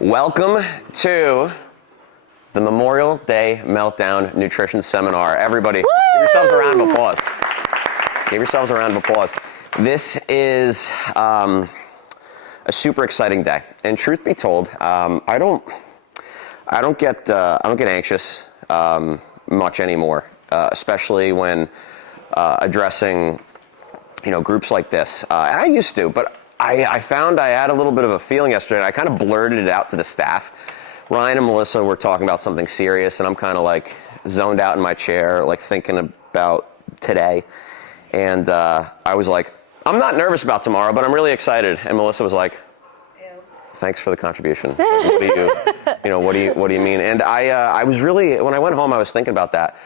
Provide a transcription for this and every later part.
Welcome to the Memorial Day Meltdown Nutrition Seminar. Everybody, give yourselves a round of applause. Give yourselves a round of applause. This is a super exciting day, and truth be told, I don't get anxious much anymore, especially when addressing groups like this. And I used to, but I found I had a little bit of a feeling yesterday, and I kind of blurted it out to the staff. Ryan and Melissa were talking about something serious, and I'm kind of like zoned out in my chair, like thinking about today. And I was like, I'm not nervous about tomorrow, but I'm really excited. And Melissa was like, thanks for the contribution. What do you mean? And I was really, when I went home, I was thinking about that.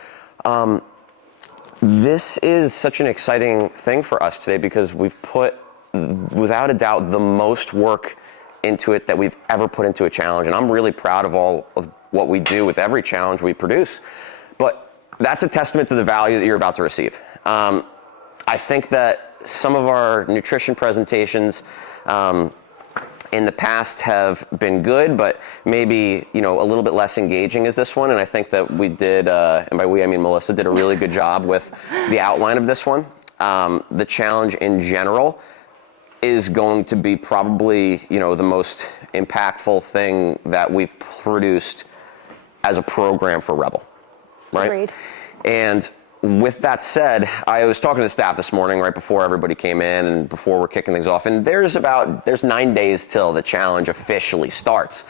This is such an exciting thing for us today because we've put, without a doubt, the most work into it that we've ever put into a challenge. And I'm really proud of all of what we do with every challenge we produce. But that's a testament to the value that you're about to receive. I think that some of our nutrition presentations in the past have been good, but maybe a little bit less engaging as this one. And I think that we did, and by we I mean Melissa, did a really good job with the outline of this one. The challenge in general is going to be probably the most impactful thing that we've produced as a program for Rebel, right? Agreed. And with that said, I was talking to the staff this morning right before everybody came in and before we're kicking things off, and there's 9 days till the challenge officially starts,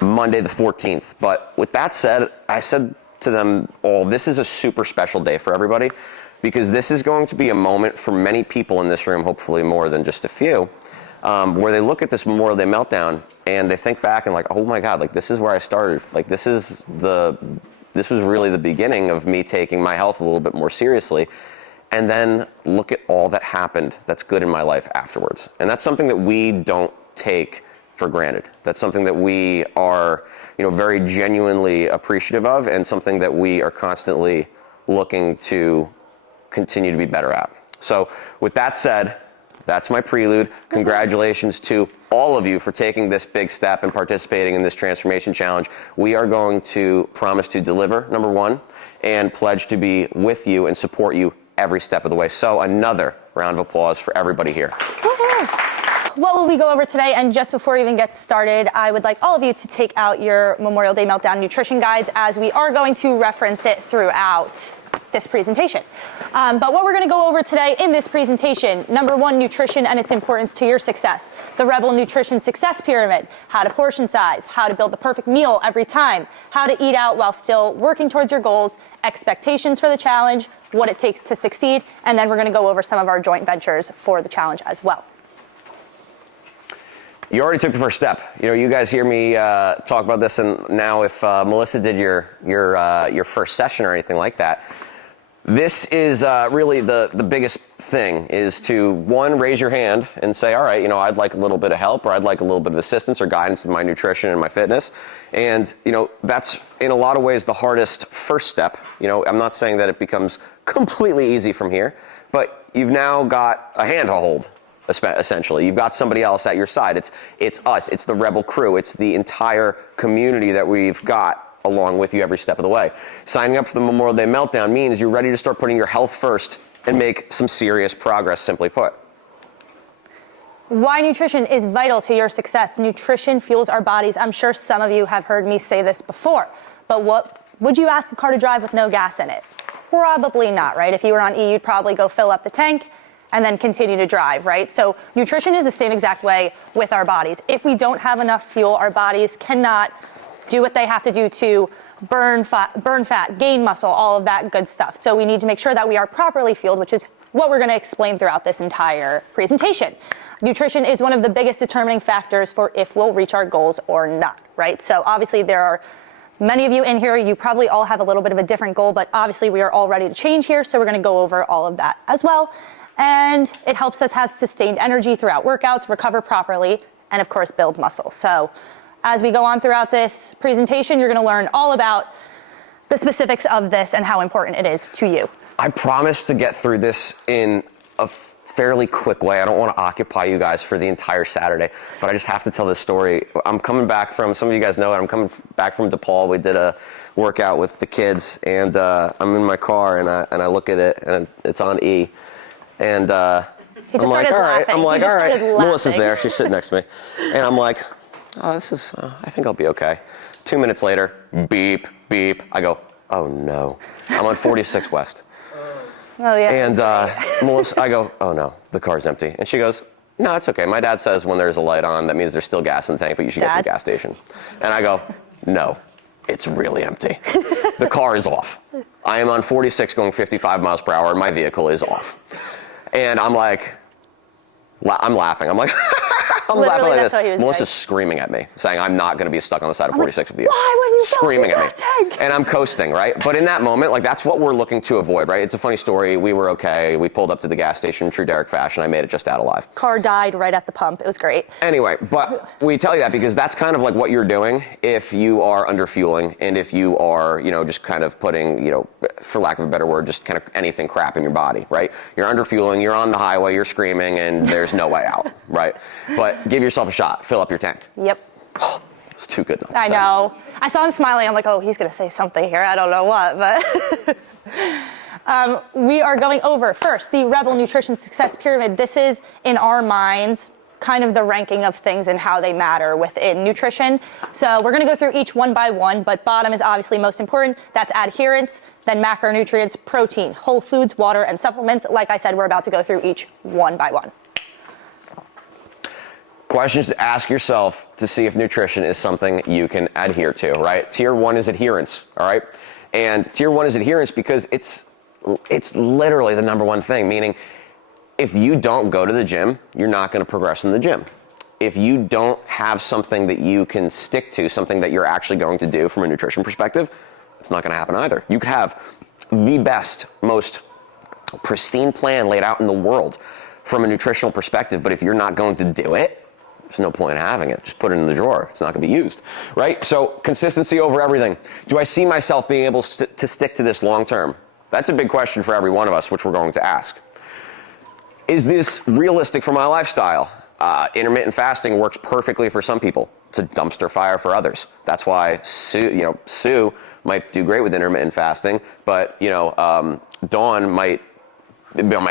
Monday the 14th. But with that said, I said to them all, this is a super special day for everybody because this is going to be a moment for many people in this room, hopefully more than just a few, where they look at this Memorial Day Meltdown and they think back and like, oh my God, like this is where I started. Like this was really the beginning of me taking my health a little bit more seriously. And then look at all that happened that's good in my life afterwards. And that's something that we don't take for granted. That's something that we are, very genuinely appreciative of, and something that we are constantly looking to continue to be better at. So with that said, that's my prelude. Congratulations to all of you for taking this big step and participating in this transformation challenge. We are going to promise to deliver, number one, and pledge to be with you and support you every step of the way. So another round of applause for everybody here. What will we go over today? And just before we even get started, I would like all of you to take out your Memorial Day Meltdown nutrition guides, as we are going to reference it throughout this presentation. But what we're going to go over today in this presentation, number one, nutrition and its importance to your success. The Rebel Nutrition Success Pyramid, how to portion size, how to build the perfect meal every time, how to eat out while still working towards your goals, expectations for the challenge, what it takes to succeed, and then we're going to go over some of our joint ventures for the challenge as well. You already took the first step. You guys hear me talk about this, and now if Melissa did your first session or anything like that, this is really the biggest thing, is to, one, raise your hand and say, all right, I'd like a little bit of help, or I'd like a little bit of assistance or guidance in my nutrition and my fitness. And, that's in a lot of ways the hardest first step. I'm not saying that it becomes completely easy from here, but you've now got a hand to hold, essentially. You've got somebody else at your side. It's us. It's the Rebel crew. It's the entire community that we've got along with you every step of the way. Signing up for the Memorial Day Meltdown means you're ready to start putting your health first and make some serious progress, simply put. Why nutrition is vital to your success. Nutrition fuels our bodies. I'm sure some of you have heard me say this before, but what would you ask a car to drive with no gas in it? Probably not, right? If you were on E, you'd probably go fill up the tank and then continue to drive, right? So nutrition is the same exact way with our bodies. If we don't have enough fuel, our bodies cannot do what they have to do to burn fat, gain muscle, all of that good stuff. So we need to make sure that we are properly fueled, which is what we're going to explain throughout this entire presentation. Nutrition is one of the biggest determining factors for if we'll reach our goals or not, right? So obviously there are many of you in here, you probably all have a little bit of a different goal, but obviously we are all ready to change here, so we're going to go over all of that as well. And it helps us have sustained energy throughout workouts, recover properly, and of course build muscle. So as we go on throughout this presentation, you're going to learn all about the specifics of this and how important it is to you. I promise to get through this in a fairly quick way. I don't want to occupy you guys for the entire Saturday, but I just have to tell this story. I'm coming back from, some of you guys know it, I'm coming back from DePaul. We did a workout with the kids, and I'm in my car, and I look at it, and it's on E. And He just started laughing. I'm like, all right. Laughing. Melissa's there. She's sitting next to me. And I'm like, oh, this is, I think I'll be okay. 2 minutes later, beep, beep. I go, oh no. I'm on 46 West. Oh, yeah. And Melissa, I go, oh no, the car's empty. And she goes, no, it's okay. My dad says when there's a light on, that means there's still gas in the tank, but you should get to the gas station. And I go, no, it's really empty. The car is off. I am on 46 going 55 miles per hour, and my vehicle is off. And I'm like, I'm laughing. I'm like, I'm laughing like this. Melissa's screaming at me, saying I'm not going to be stuck on the side of 46 with you. Why would you screaming at me? And I'm coasting, right? But in that moment, like that's what we're looking to avoid, right? It's a funny story. We were okay. We pulled up to the gas station in true Derek fashion. I made it just out alive. Car died right at the pump. It was great. Anyway, but we tell you that because that's kind of like what you're doing if you are under fueling and if you are, you know, just kind of putting, you know, for lack of a better word, just kind of anything crap in your body, right? You're under fueling, you're on the highway, you're screaming, and there's no way out, right? But give yourself a shot. Fill up your tank. Yep. It's too good not to I say. know. I saw him smiling. I'm like, oh, he's going to say something here. I don't know what, but we are going over first the Rebel Nutrition Success Pyramid. This is, in our minds, kind of the ranking of things and how they matter within nutrition. So we're going to go through each one by one, but bottom is obviously most important. That's adherence, then macronutrients, protein, whole foods, water, and supplements. Like I said, we're about to go through each one by one. Questions to ask yourself to see if nutrition is something you can adhere to, right? Tier 1 is adherence, all right? And tier 1 is adherence because it's literally the number one thing, meaning if you don't go to the gym, you're not going to progress in the gym. If you don't have something that you can stick to, something that you're actually going to do from a nutrition perspective, it's not going to happen either. You could have the best, most pristine plan laid out in the world from a nutritional perspective, but if you're not going to do it, there's no point in having it. Just put it in the drawer. It's not going to be used, right? So consistency over everything. Do I see myself being able to stick to this long term? That's a big question for every one of us, which we're going to ask. Is this realistic for my lifestyle? Intermittent fasting works perfectly for some people. It's a dumpster fire for others. That's why Sue might do great with intermittent fasting, but Dawn might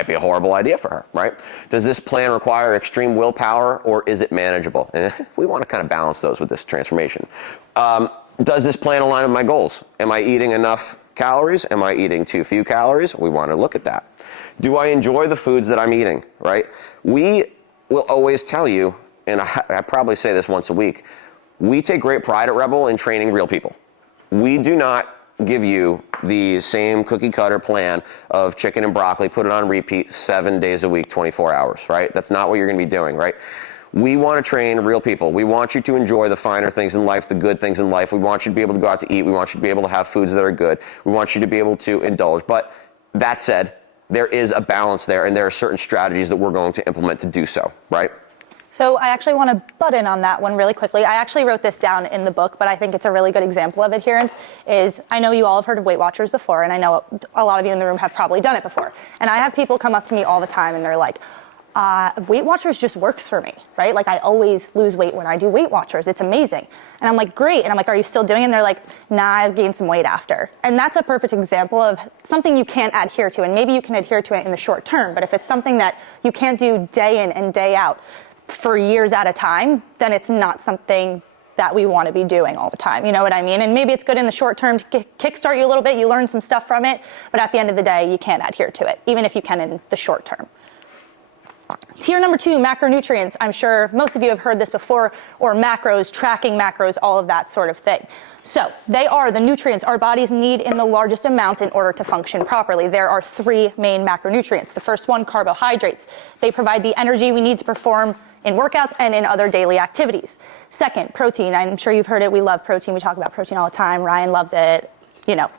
be a horrible idea for her, right? Does this plan require extreme willpower or is it manageable? And we want to kind of balance those with this transformation. Does this plan align with my goals? Am I eating enough calories? Am I eating too few calories? We want to look at that. Do I enjoy the foods that I'm eating, right? We will always tell you, and I probably say this once a week, we take great pride at Rebel in training real people. We do not give you the same cookie cutter plan of chicken and broccoli, put it on repeat 7 days a week, 24 hours, right? That's not what you're going to be doing, right? We want to train real people. We want you to enjoy the finer things in life, the good things in life. We want you to be able to go out to eat. We want you to be able to have foods that are good. We want you to be able to indulge. But that said, there is a balance there, and there are certain strategies that we're going to implement to do so, right? So I actually want to butt in on that one really quickly. I actually wrote this down in the book, but I think it's a really good example of adherence. I know you all have heard of Weight Watchers before, and I know a lot of you in the room have probably done it before. And I have people come up to me all the time, and they're like, Weight Watchers just works for me, right? Like I always lose weight when I do Weight Watchers. It's amazing. And I'm like, great. And I'm like, are you still doing it? And they're like, nah, I've gained some weight after. And that's a perfect example of something you can't adhere to. And maybe you can adhere to it in the short term, but if it's something that you can't do day in and day out for years at a time, then it's not something that we want to be doing all the time. You know what I mean? And maybe it's good in the short term to kickstart you a little bit. You learn some stuff from it, but at the end of the day, you can't adhere to it, even if you can in the short term. Tier number 2, macronutrients. I'm sure most of you have heard this before, or macros, tracking macros, all of that sort of thing. So they are the nutrients our bodies need in the largest amounts in order to function properly. There are 3 main macronutrients. The first one, carbohydrates. They provide the energy we need to perform in workouts and in other daily activities. Second, protein. I'm sure you've heard it. We love protein. We talk about protein all the time. Ryan loves it. We know.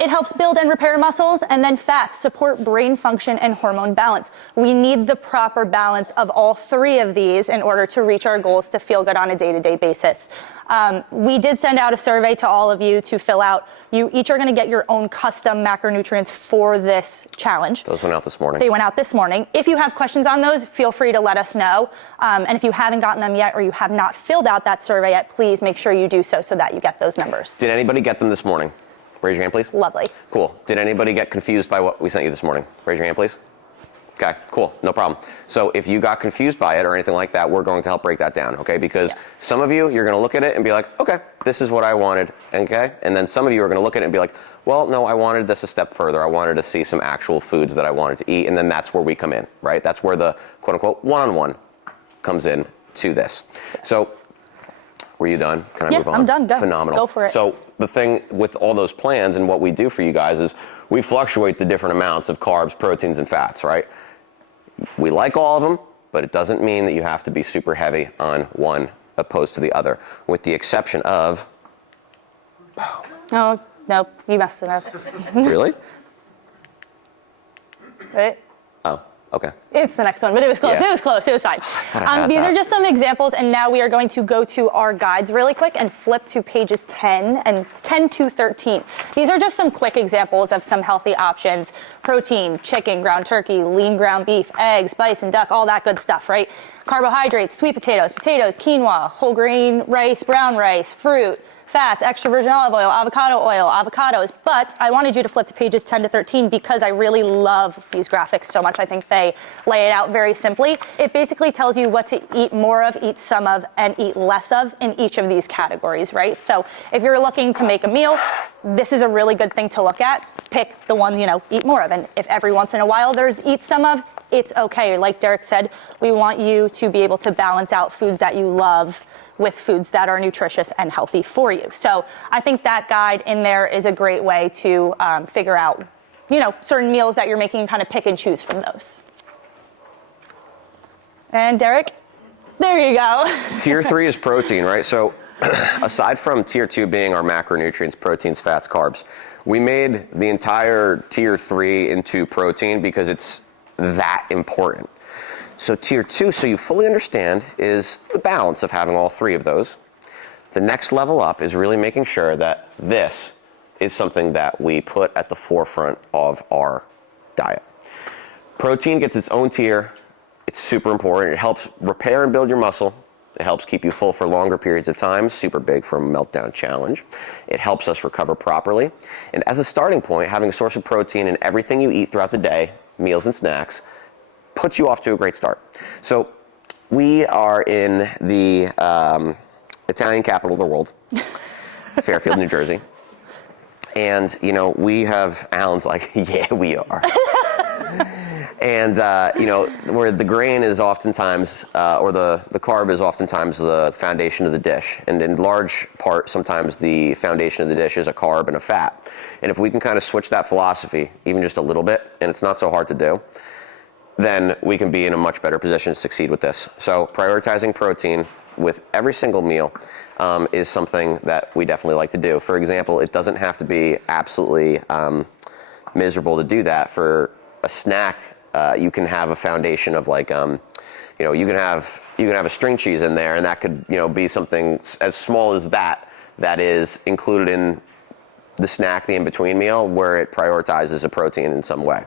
It helps build and repair muscles, and then fats support brain function and hormone balance. We need the proper balance of all three of these in order to reach our goals to feel good on a day-to-day basis. We did send out a survey to all of you to fill out. You each are going to get your own custom macronutrients for this challenge. Those went out this morning. They went out this morning. If you have questions on those, feel free to let us know. And if you haven't gotten them yet or you have not filled out that survey yet, please make sure you do so that you get those numbers. Did anybody get them this morning? Raise your hand, please. Lovely. Cool. Did anybody get confused by what we sent you this morning? Raise your hand, please. Okay, cool, no problem. So if you got confused by it or anything like that, we're going to help break that down, okay? Because some of you, you're gonna look at it and be like, okay, this is what I wanted, okay? And then some of you are gonna look at it and be like, well, no, I wanted this a step further. I wanted to see some actual foods that I wanted to eat, and then that's where we come in, right? That's where the quote-unquote one-on-one comes in to this. So, were you done? Can I move on? I'm done, go. Phenomenal. Go for it. So the thing with all those plans and what we do for you guys is we fluctuate the different amounts of carbs, proteins, and fats, right? We like all of them, but it doesn't mean that you have to be super heavy on one opposed to the other, with the exception of... Oh, no, you messed it up. Really? Right? Oh, okay. It's the next one, but it was close. Yeah. It was close. It was fine. These that. are just some examples, and now we are going to go to our guides really quick and flip to pages 10 to 13. These are just some quick examples of some healthy options. Protein, chicken, ground turkey, lean ground beef, eggs, bison, duck, all that good stuff, right? Carbohydrates, sweet potatoes, quinoa, whole grain rice, brown rice, fruit, fats, extra virgin olive oil, avocados. But I wanted you to flip to pages 10 to 13 because I really love these graphics so much. I think they lay it out very simply. It basically tells you what to eat more of, eat some of, and eat less of in each of these categories, right? So if you're looking to make a meal, this is a really good thing to look at. Pick the one, eat more of. And if every once in a while there's eat some of, it's okay. Like Derek said, we want you to be able to balance out foods that you love with foods that are nutritious and healthy for you. So I think that guide in there is a great way to figure out, certain meals that you're making and kind of pick and choose from those. And Derek, there you go. Tier 3 is protein, right? So aside from tier 2 being our macronutrients, proteins, fats, carbs, we made the entire tier 3 into protein because it's that important. So tier 2, so you fully understand, is the balance of having all three of those. The next level up is really making sure that this is something that we put at the forefront of our diet. Protein gets its own tier. It's super important. It helps repair and build your muscle. It helps keep you full for longer periods of time, super big for a Meltdown challenge. It helps us recover properly. And as a starting point, having a source of protein in everything you eat throughout the day, meals and snacks, puts you off to a great start. So we are in the Italian capital of the world, Fairfield, New Jersey. And, we have, Alan's like, yeah, we are. And, where the grain is oftentimes, or the carb is oftentimes the foundation of the dish. And in large part, sometimes the foundation of the dish is a carb and a fat. And if we can kind of switch that philosophy, even just a little bit, and it's not so hard to do, then we can be in a much better position to succeed with this. So prioritizing protein with every single meal is something that we definitely like to do. For example, it doesn't have to be absolutely miserable to do that. For a snack, you can have a foundation of like, you can have a string cheese in there, and that could, be something as small as that is included in the snack, the in-between meal, where it prioritizes a protein in some way.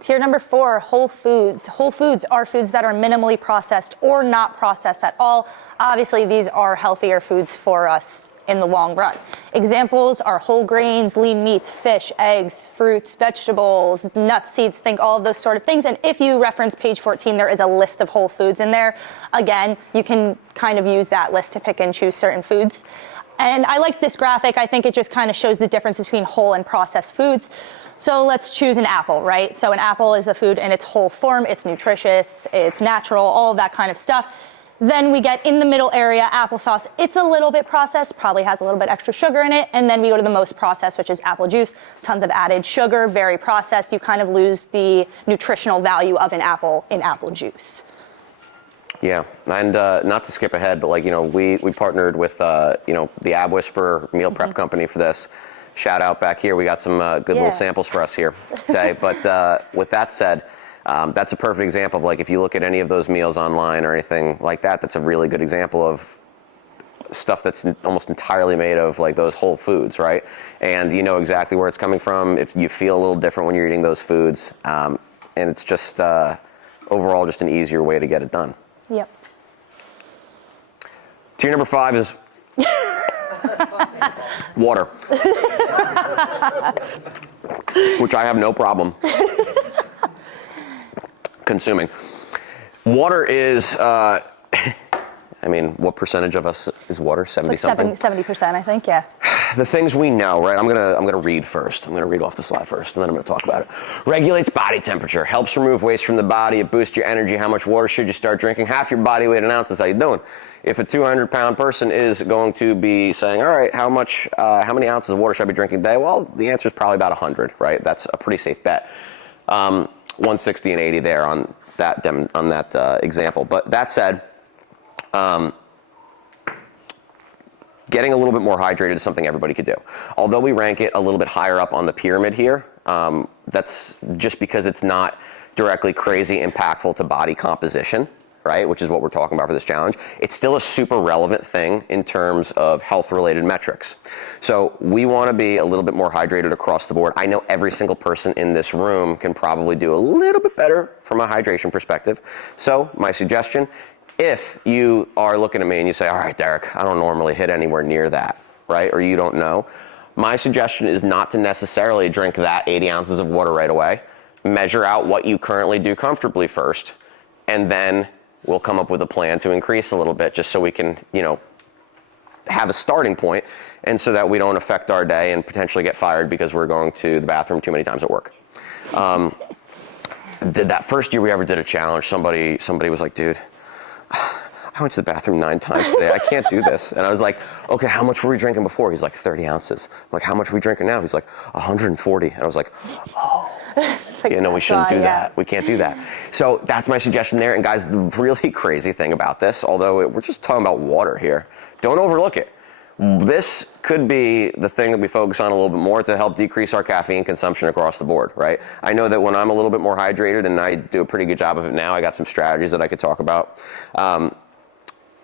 Tier number 4, whole foods. Whole foods are foods that are minimally processed or not processed at all. Obviously, these are healthier foods for us in the long run. Examples are whole grains, lean meats, fish, eggs, fruits, vegetables, nuts, seeds, think all of those sort of things. And if you reference page 14, there is a list of whole foods in there. Again, you can kind of use that list to pick and choose certain foods. And I like this graphic. I think it just kind of shows the difference between whole and processed foods. So let's choose an apple, right? So an apple is a food in its whole form. It's nutritious, it's natural, all of that kind of stuff. Then we get in the middle area, applesauce. It's a little bit processed, probably has a little bit extra sugar in it. And then we go to the most processed, which is apple juice. Tons of added sugar, very processed. You kind of lose the nutritional value of an apple in apple juice. Yeah, and not to skip ahead, but like, we partnered with, the Ab Whisperer meal prep company for this. Shout out back here. We got some good little samples for us here today. But with that said, that's a perfect example of like, if you look at any of those meals online or anything like that, that's a really good example of stuff that's almost entirely made of like those whole foods, right? And you know exactly where it's coming from. If you feel a little different when you're eating those foods, and it's just overall just an easier way to get it done. Yep. Tier number 5 is water, which I have no problem consuming. Water is, what percentage of us is water? 70 something? 70%, I think, yeah. The things we know, right? I'm gonna read first. I'm gonna read off the slide first, and then I'm gonna talk about it. Regulates body temperature, helps remove waste from the body, it boosts your energy. How much water should you start drinking? Half your body weight in ounces. How you doing? If a 200-pound person is going to be saying, all right, how many ounces of water should I be drinking a day? Well, the answer is probably about 100, right? That's a pretty safe bet. 160 and 80 there on that example. But that said, getting a little bit more hydrated is something everybody could do. Although we rank it a little bit higher up on the pyramid here, that's just because it's not directly crazy impactful to body composition, right? Which is what we're talking about for this challenge. It's still a super relevant thing in terms of health-related metrics. So we want to be a little bit more hydrated across the board. I know every single person in this room can probably do a little bit better from a hydration perspective. So my suggestion, if you are looking at me and you say, all right, Derek, I don't normally hit anywhere near that, right? Or you don't know. My suggestion is not to necessarily drink that 80 ounces of water right away. Measure out what you currently do comfortably first, and then we'll come up with a plan to increase a little bit just so we can, have a starting point, and so that we don't affect our day and potentially get fired because we're going to the bathroom too many times at work. Did that first year we ever did a challenge, somebody was like, dude, I went to the bathroom 9 times today. I can't do this. And I was like, okay, how much were we drinking before? He's like, 30 ounces. I'm like, how much are we drinking now? He's like, 140. And I was like, oh. We shouldn't do that. We can't do that. So that's my suggestion there. And guys, the really crazy thing about this, although we're just talking about water here, don't overlook it. This could be the thing that we focus on a little bit more to help decrease our caffeine consumption across the board, right? I know that when I'm a little bit more hydrated, and I do a pretty good job of it now, I got some strategies that I could talk about.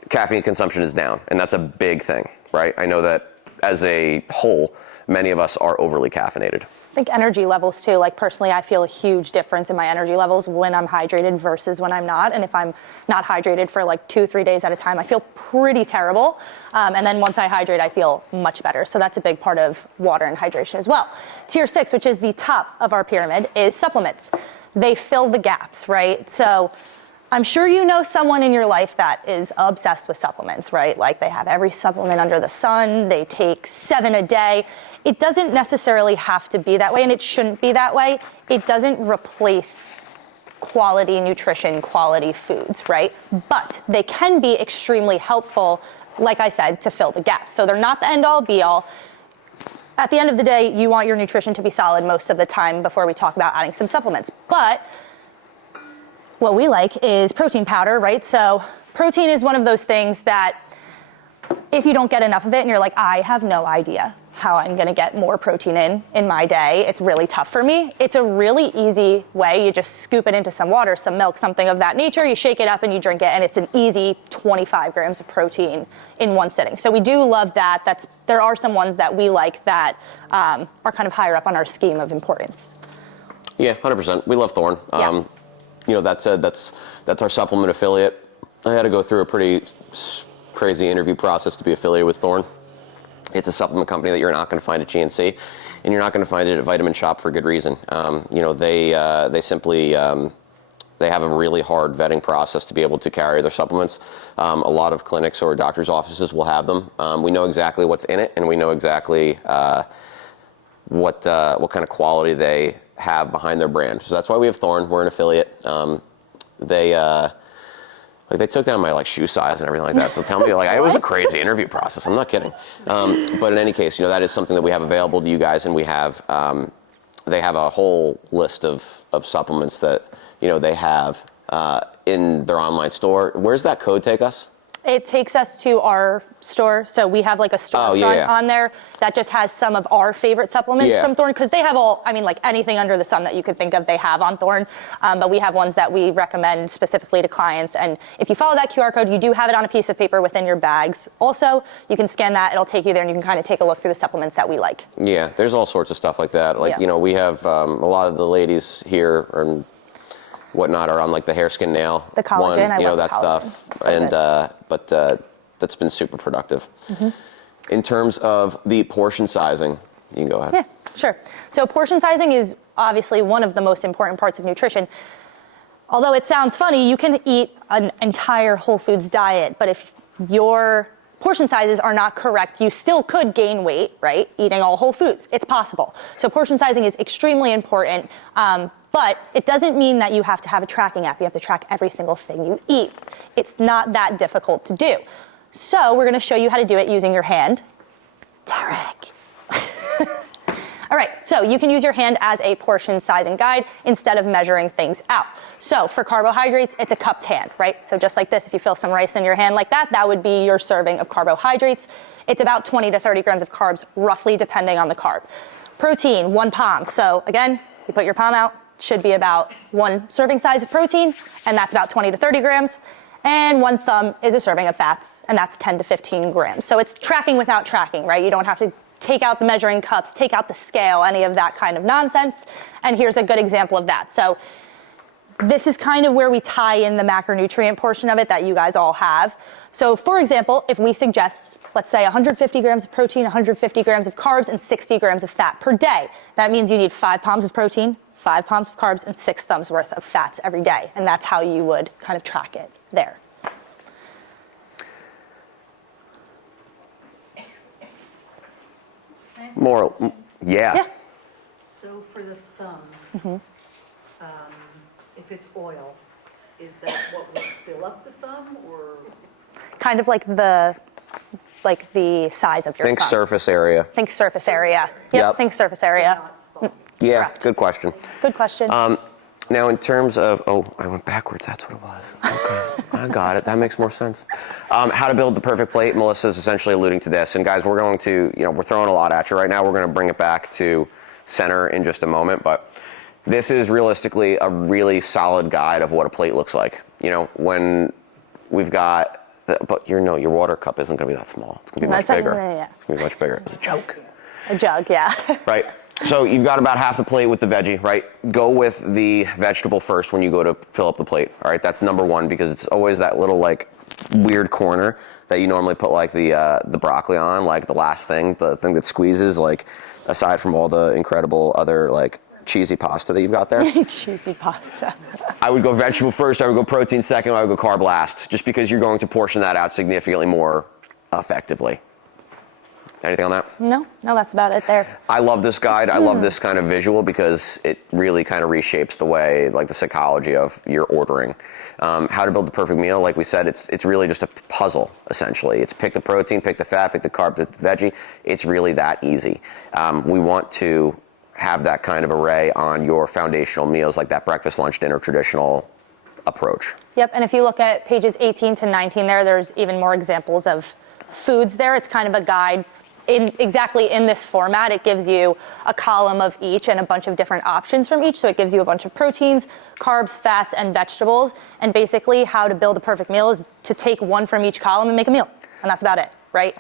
Caffeine consumption is down, and that's a big thing, right? I know that as a whole, many of us are overly caffeinated. I think energy levels too, like personally, I feel a huge difference in my energy levels when I'm hydrated versus when I'm not. And if I'm not hydrated for like 2-3 days at a time, I feel pretty terrible. And then once I hydrate, I feel much better. So that's a big part of water and hydration as well. Tier 6, which is the top of our pyramid, is supplements. They fill the gaps, right? So I'm sure you know someone in your life that is obsessed with supplements, right? Like they have every supplement under the sun, they take 7 a day. It doesn't necessarily have to be that way, and it shouldn't be that way. It doesn't replace quality nutrition, quality foods, right? But they can be extremely helpful, like I said, to fill the gaps. So they're not the end-all, be-all. At the end of the day, you want your nutrition to be solid most of the time before we talk about adding some supplements. But what we like is protein powder, right? So protein is one of those things that if you don't get enough of it and you're like, I have no idea how I'm gonna get more protein in my day, it's really tough for me. It's a really easy way. You just scoop it into some water, some milk, something of that nature, you shake it up and you drink it, and it's an easy 25 grams of protein in one sitting. So we do love that. There are some ones that we like that are kind of higher up on our scheme of importance. Yeah, 100%. We love Thorne. That said, that's our supplement affiliate. I had to go through a pretty crazy interview process to be affiliated with Thorne. It's a supplement company that you're not going to find at GNC, and you're not going to find it at Vitamin Shop for good reason. They simply they have a really hard vetting process to be able to carry their supplements. A lot of clinics or doctors' offices will have them. We know exactly what's in it, and we know exactly what kind of quality they have behind their brand. So that's why we have Thorne. We're an affiliate. They took down my shoe size and everything like that. So tell me, it was a crazy interview process. I'm not kidding. But in any case, that is something that we have available to you guys, and we have they have a whole list of supplements that they have in their online store. Where's that code take us? It takes us to our store. So we have like a storefront on there that just has some of our favorite supplements from Thorne, because they have all, I mean, like anything under the sun that you could think of, they have on Thorne. But we have ones that we recommend specifically to clients. And if you follow that QR code, you do have it on a piece of paper within your bags. Also, you can scan that, it'll take you there and you can kind of take a look through the supplements that we like. Yeah, there's all sorts of stuff like that. Like, you know, we have a lot of the ladies here and whatnot are on like the hair, skin, nail the collagen, one, I you know, love that stuff. So and but that's been super productive. In terms of the portion sizing, you can go ahead. Yeah, sure. So portion sizing is obviously one of the most important parts of nutrition. Although it sounds funny, you can eat an entire whole foods diet, but if your portion sizes are not correct, you still could gain weight, right? Eating all whole foods, it's possible. So portion sizing is extremely important. But it doesn't mean that you have to have a tracking app. You have to track every single thing you eat. It's not that difficult to do. So we're gonna show you how to do it using your hand. Derek. All right, so you can use your hand as a portion sizing guide instead of measuring things out. So for carbohydrates, it's a cupped hand, right? So just like this, if you feel some rice in your hand like that, that would be your serving of carbohydrates. It's about 20 to 30 grams of carbs, roughly, depending on the carb. Protein, 1 palm. So again, you put your palm out, should be about 1 serving size of protein, and that's about 20 to 30 grams. And 1 thumb is a serving of fats, and that's 10 to 15 grams. So it's tracking without tracking, right? You don't have to take out the measuring cups, take out the scale, any of that kind of nonsense. And here's a good example of that. So this is kind of where we tie in the macronutrient portion of it that you guys all have. So for example, if we suggest, let's say 150 grams of protein, 150 grams of carbs, and 60 grams of fat per day, that means you need 5 palms of protein, 5 palms of carbs, and 6 thumbs worth of fats every day. And that's how you would kind of track it there. More, yeah. So for the thumb, if it's oil, is that what will fill up the thumb, or? Kind of like the size of your Think thumb. surface area. Think surface area. Yep. Think surface area. Yeah, Correct. good question. Good question. Now, in terms of, I went backwards. That's what it was. Okay, I got it. That makes more sense. How to build the perfect plate. Melissa's essentially alluding to this. And guys, we're going to, we're throwing a lot at you right now. We're going to bring it back to center in just a moment. But this is realistically a really solid guide of what a plate looks like. When we've got, but your water cup isn't going to be that small. It's going to be much bigger. Yeah. It's going to be much bigger. It's a joke. A jug, yeah. Right. So you've got about half the plate with the veggie, right? Go with the vegetable first when you go to fill up the plate. All right, that's number 1, because it's always that little weird corner that you normally put the broccoli on, like the last thing, the thing that squeezes, aside from all the incredible other cheesy pasta that you've got there. Cheesy pasta. I would go vegetable first, I would go protein second, I would go carb last, just because you're going to portion that out significantly more effectively. Anything on that? No, that's about it there. I love this guide. I love this kind of visual because it really kind of reshapes the way, the psychology of your ordering. How to build the perfect meal, like we said, it's really just a puzzle, essentially. It's pick the protein, pick the fat, pick the carb, pick the veggie. It's really that easy. We want to have that kind of array on your foundational meals, like that breakfast, lunch, dinner, traditional approach. Yep, and if you look at pages 18 to 19 there's even more examples of foods there. It's kind of a guide. Exactly in this format, it gives you a column of each and a bunch of different options from each. So it gives you a bunch of proteins, carbs, fats, and vegetables. And basically how to build a perfect meal is to take one from each column and make a meal. And that's about it, right?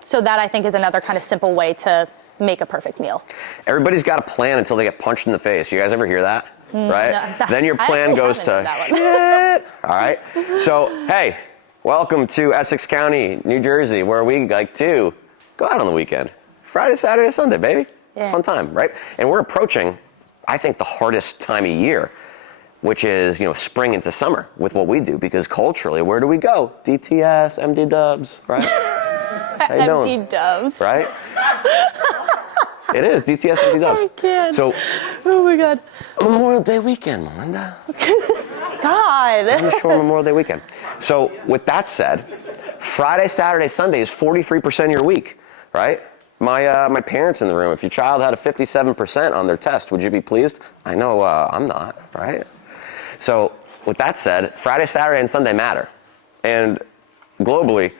So that, I think, is another kind of simple way to make a perfect meal. Everybody's got a plan until they get punched in the face. You guys ever hear that? Right? No, then your plan goes to shit. All right? So, hey, welcome to Essex County, New Jersey, where we like to go out on the weekend. Friday, Saturday, Sunday, baby. It's a fun time, right? And we're approaching, I think, the hardest time of year, which is, spring into summer with what we do, because culturally, where do we go? DTS, MD Dubs, right? MD Dubs. Right? It is, DTS, MD Dubs. I can't. So, oh my God. Memorial Day weekend, Melinda. God. I'm sure Memorial Day weekend. So, with that said, Friday, Saturday, Sunday is 43% of your week, right? My parents in the room, if your child had a 57% on their test, would you be pleased? I know I'm not, right? So with that said, Friday, Saturday, and Sunday matter. And globally,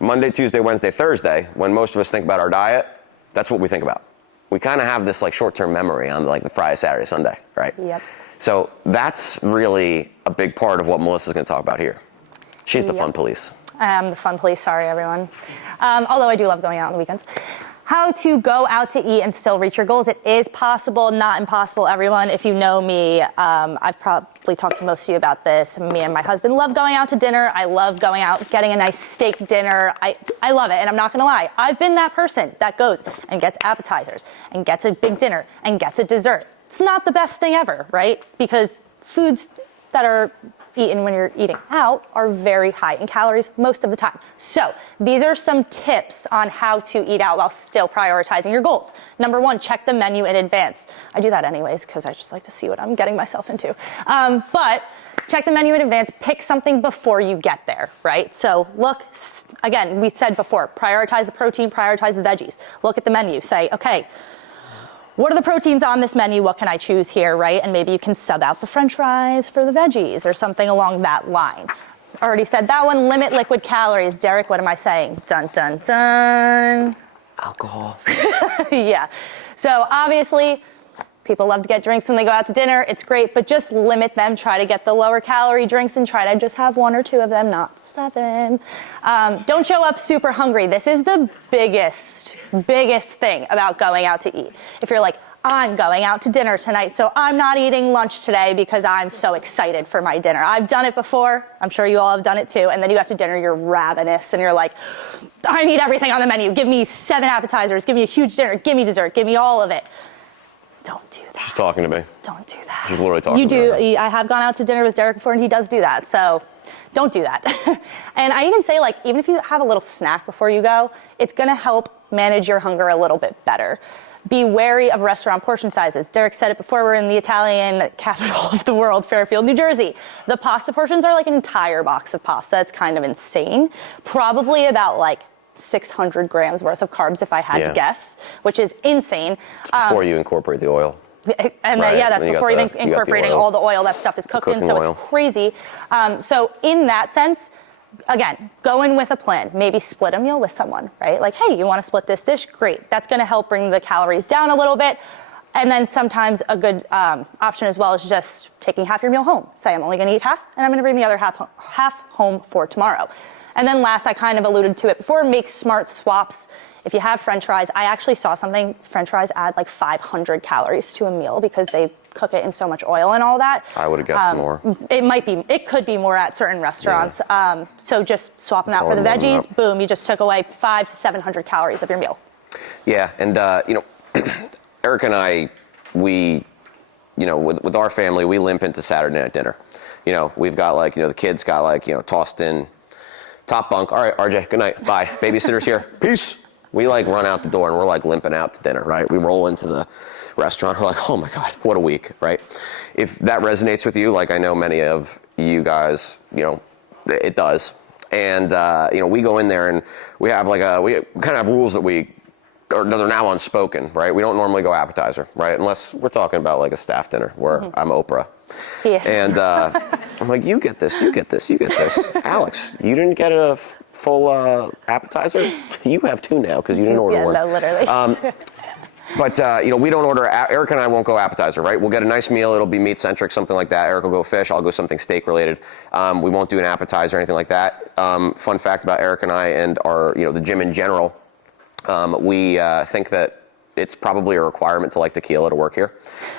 Monday, Tuesday, Wednesday, Thursday, when most of us think about our diet, that's what we think about. We kind of have this like short-term memory on like the Friday, Saturday, Sunday, right? Yep. So that's really a big part of what Melissa's going to talk about here. She's the fun police. I am the fun police, sorry everyone. Although I do love going out on the weekends. How to go out to eat and still reach your goals. It is possible, not impossible, everyone. If you know me, I've probably talked to most of you about this. Me and my husband love going out to dinner. I love going out, getting a nice steak dinner. I love it, and I'm not gonna lie. I've been that person that goes and gets appetizers and gets a big dinner and gets a dessert. It's not the best thing ever, right? Because foods that are eaten when you're eating out are very high in calories most of the time. So these are some tips on how to eat out while still prioritizing your goals. Number one, check the menu in advance. I do that anyways because I just like to see what I'm getting myself into. But check the menu in advance, pick something before you get there, right? So look, again, we said before, prioritize the protein, prioritize the veggies. Look at the menu, say, okay, what are the proteins on this menu? What can I choose here, right? And maybe you can sub out the French fries for the veggies or something along that line. Already said that one, limit liquid calories. Derek, what am I saying? Dun, dun, dun. Alcohol. Yeah. So obviously, people love to get drinks when they go out to dinner. It's great, but just limit them. Try to get the lower calorie drinks and try to just have 1 or 2 of them, not 7. Don't show up super hungry. This is the biggest thing about going out to eat. If you're like, I'm going out to dinner tonight, so I'm not eating lunch today because I'm so excited for my dinner. I've done it before. I'm sure you all have done it too. And then you got to dinner, you're ravenous, and you're like, I need everything on the menu. Give me 7 appetizers. Give me a huge dinner. Give me dessert. Give me all of it. Don't do that. She's talking to me. Don't do that. She's literally talking to me. You do. Right now. I have gone out to dinner with Derek before, and he does do that. So don't do that. And I even say, like, even if you have a little snack before you go, it's going to help manage your hunger a little bit better. Be wary of restaurant portion sizes. Derek said it before, we're in the Italian capital of the world, Fairfield, New Jersey. The pasta portions are like an entire box of pasta. It's kind of insane. Probably about like 600 grams worth of carbs if I had to guess, which is insane. Before you incorporate the oil. And right. that's before even incorporating all the oil that stuff is cooked in, so oil. it's crazy. So in that sense, again, go in with a plan. Maybe split a meal with someone, right? Like, hey, you want to split this dish? Great. That's going to help bring the calories down a little bit. And then sometimes a good option as well is just taking half your meal home. Say, I'm only going to eat half, and I'm going to bring the other half home for tomorrow. And then last, I kind of alluded to it before, make smart swaps. If you have French fries, I actually saw something, French fries add like 500 calories to a meal because they cook it in so much oil and all that. I would have guessed more. It could be more at certain restaurants. Yeah. So just swapping out for the veggies, boom, you just took away 500 to 700 calories of your meal. Yeah, and Eric and I, we, with our family, we limp into Saturday night dinner. We've got like, the kids got like, tossed in top bunk. All right, RJ, good night, bye. Babysitter's here, peace. We like run out the door and we're like limping out to dinner, right? We roll into the restaurant, we're like, oh my God, what a week, right? If that resonates with you, like I know many of you guys, it does. And, we go in there and we have like we kind of have rules that they're now unspoken, right? We don't normally go appetizer, right? Unless we're talking about like a staff dinner where I'm Oprah. Yes. And I'm like, you get this. Alex, you didn't get a full appetizer? You have 2 now because you didn't order one. Yeah, no, literally. But, we don't order, Eric and I won't go appetizer, right? We'll get a nice meal. It'll be meat-centric, something like that. Eric will go fish. I'll go something steak-related. We won't do an appetizer or anything like that. Fun fact about Eric and I and our, the gym in general, we think that it's probably a requirement to like tequila to work here.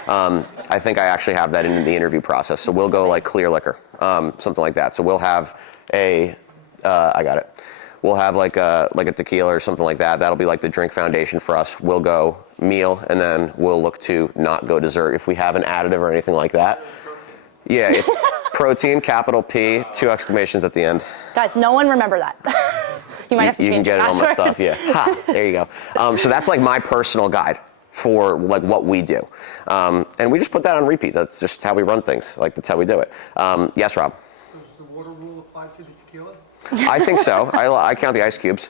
I think I actually have that in the interview process. So we'll go like clear liquor, something like that. So we'll have I got it. We'll have like a tequila or something like that. That'll be like the drink foundation for us. We'll go meal, and then we'll look to not go dessert if we have an additive or anything like that. Yeah, it's protein, capital P, 2 exclamations at the end. Guys, no one remember that. You might have to change You can get it on my password. stuff, yeah. Ha, there you go. So that's like my personal guide for like what we do. And we just put that on repeat. That's just how we run things. Like that's how we do it. Yes, Rob? Does the water rule apply to the tequila? I think so. I count the ice cubes.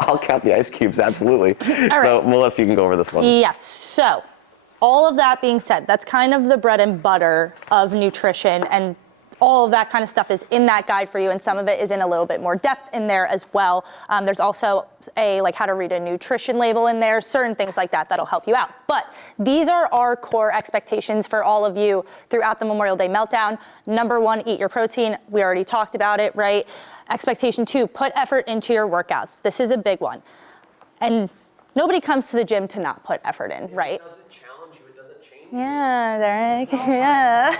I'll count the ice cubes, absolutely. All right. So, Melissa, you can go over this one. Yes. So, all of that being said, that's kind of the bread and butter of nutrition, and all of that kind of stuff is in that guide for you, and some of it is in a little bit more depth in there as well. There's also a like how to read a nutrition label in there, certain things like that that'll help you out. But these are our core expectations for all of you throughout the Memorial Day Meltdown. Number 1, eat your protein. We already talked about it, right? Expectation 2, put effort into your workouts. This is a big one. And nobody comes to the gym to not put effort in, right? It doesn't challenge you, it doesn't change. Yeah, Derek. Yeah.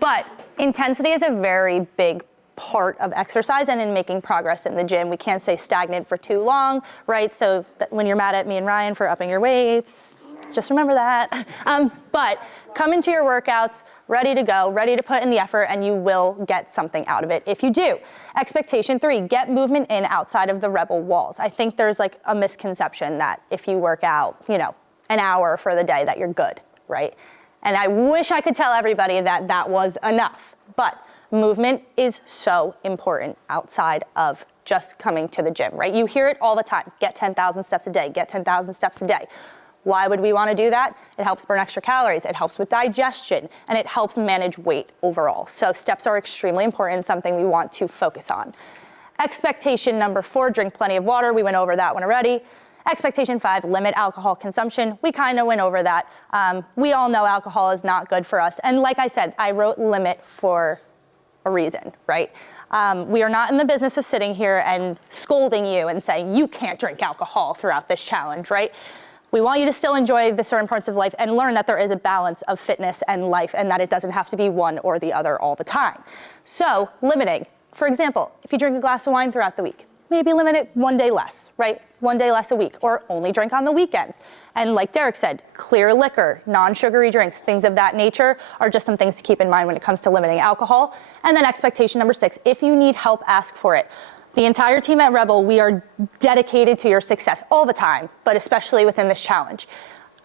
But intensity is a very big part of exercise and in making progress in the gym. We can't stay stagnant for too long, right? So when you're mad at me and Ryan for upping your weights, just remember that. But come into your workouts ready to go, ready to put in the effort, and you will get something out of it if you do. Expectation 3, get movement in outside of the Rebel walls. I think there's like a misconception that if you work out, an hour for the day that you're good, right? And I wish I could tell everybody that that was enough, but movement is so important outside of just coming to the gym, right? You hear it all the time, get 10,000 steps a day, get 10,000 steps a day. Why would we want to do that? It helps burn extra calories, it helps with digestion, and it helps manage weight overall. So steps are extremely important, something we want to focus on. Expectation number 4, drink plenty of water. We went over that one already. Expectation 5, limit alcohol consumption. We kind of went over that. We all know alcohol is not good for us. And like I said, I wrote limit for a reason, right? We are not in the business of sitting here and scolding you and saying, you can't drink alcohol throughout this challenge, right? We want you to still enjoy the certain parts of life and learn that there is a balance of fitness and life and that it doesn't have to be one or the other all the time. So limiting, for example, if you drink a glass of wine throughout the week, maybe limit it one day less, right? One day less a week, or only drink on the weekends. And like Derek said, clear liquor, non-sugary drinks, things of that nature are just some things to keep in mind when it comes to limiting alcohol. And then expectation number 6, if you need help, ask for it. The entire team at Rebel, we are dedicated to your success all the time, but especially within this challenge.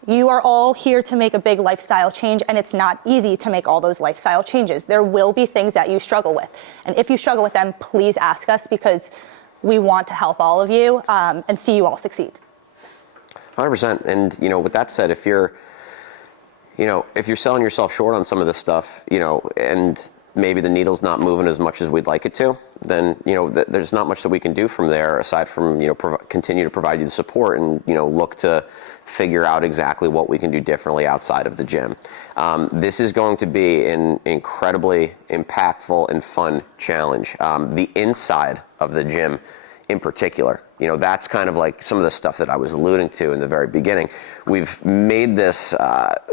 You are all here to make a big lifestyle change, and it's not easy to make all those lifestyle changes. There will be things that you struggle with. And if you struggle with them, please ask us, because we want to help all of you and see you all succeed. 100%. And, with that said, if you're selling yourself short on some of this stuff, and maybe the needle's not moving as much as we'd like it to, then, there's not much that we can do from there aside from, continue to provide you the support and, look to figure out exactly what we can do differently outside of the gym. This is going to be an incredibly impactful and fun challenge. The inside of the gym in particular, that's kind of like some of the stuff that I was alluding to in the very beginning. We've made this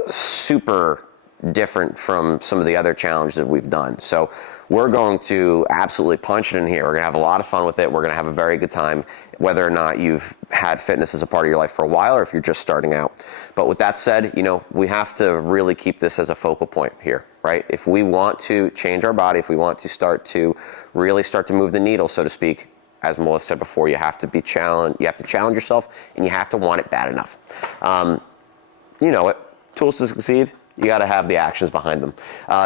super different from some of the other challenges that we've done. So we're going to absolutely punch it in here. We're going to have a lot of fun with it. We're going to have a very good time, whether or not you've had fitness as a part of your life for a while or if you're just starting out. But with that said, we have to really keep this as a focal point here, right? If we want to change our body, if we want to really start to move the needle, so to speak, as Melissa said before, you have to be challenged. You have to challenge yourself, and you have to want it bad enough. Tools to succeed, you got to have the actions behind them.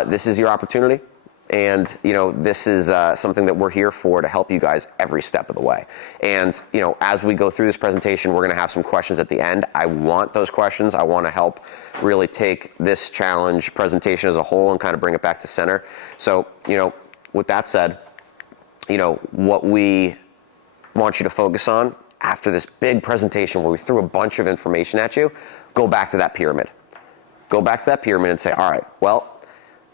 This is your opportunity. And, this is something that we're here for to help you guys every step of the way. And, as we go through this presentation, we're going to have some questions at the end. I want those questions. I want to help really take this challenge presentation as a whole and kind of bring it back to center. So, with that said, what we want you to focus on after this big presentation where we threw a bunch of information at you, go back to that pyramid. Go back to that pyramid and say, all right, well,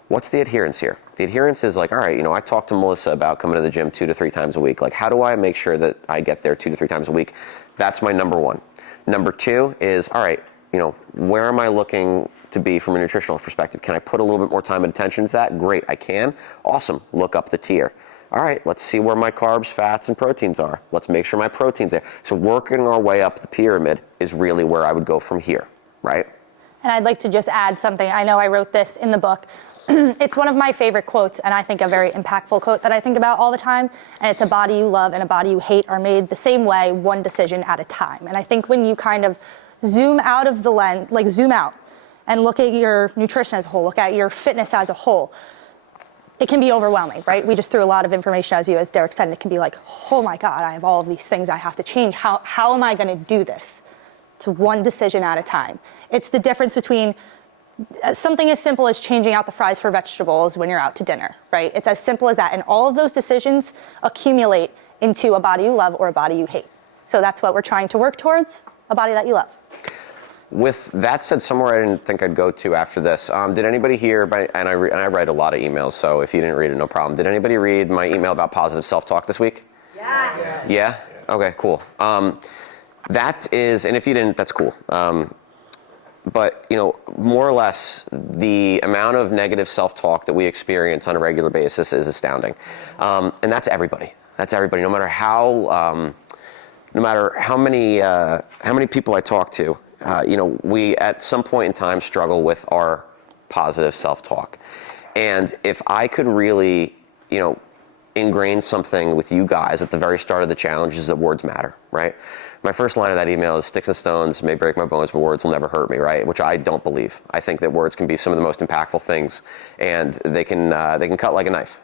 what's the adherence here? The adherence is like, all right, I talked to Melissa about coming to the gym 2 to 3 times a week. Like, how do I make sure that I get there 2 to 3 times a week? That's my number 1. Number 2 is, all right, where am I looking to be from a nutritional perspective? Can I put a little bit more time and attention to that? Great, I can. Awesome, look up the tier. All right, let's see where my carbs, fats, and proteins are. Let's make sure my protein's there. So working our way up the pyramid is really where I would go from here, right? And I'd like to just add something. I know I wrote this in the book. It's one of my favorite quotes, and I think a very impactful quote that I think about all the time. And it's, a body you love and a body you hate are made the same way, one decision at a time. And I think when you kind of zoom out of the lens, like zoom out and look at your nutrition as a whole, look at your fitness as a whole, it can be overwhelming, right? We just threw a lot of information at you, as Derek said, and it can be like, oh my God, I have all of these things I have to change. How am I going to do this? It's one decision at a time. It's the difference between something as simple as changing out the fries for vegetables when you're out to dinner, right? It's as simple as that. And all of those decisions accumulate into a body you love or a body you hate. So that's what we're trying to work towards, a body that you love. With that said, somewhere I didn't think I'd go to after this. Did anybody hear, and I write a lot of emails, so if you didn't read it, no problem. Did anybody read my email about positive self-talk this week? Yes. Yeah? Okay, cool. That is, and if you didn't, that's cool. But, more or less, the amount of negative self-talk that we experience on a regular basis is astounding. And that's everybody. That's everybody. No matter how many people I talk to, we at some point in time struggle with our positive self-talk. And if I could really, ingrain something with you guys at the very start of the challenge is that words matter, right? My first line of that email is sticks and stones may break my bones, but words will never hurt me, right? Which I don't believe. I think that words can be some of the most impactful things, and they can cut like a knife,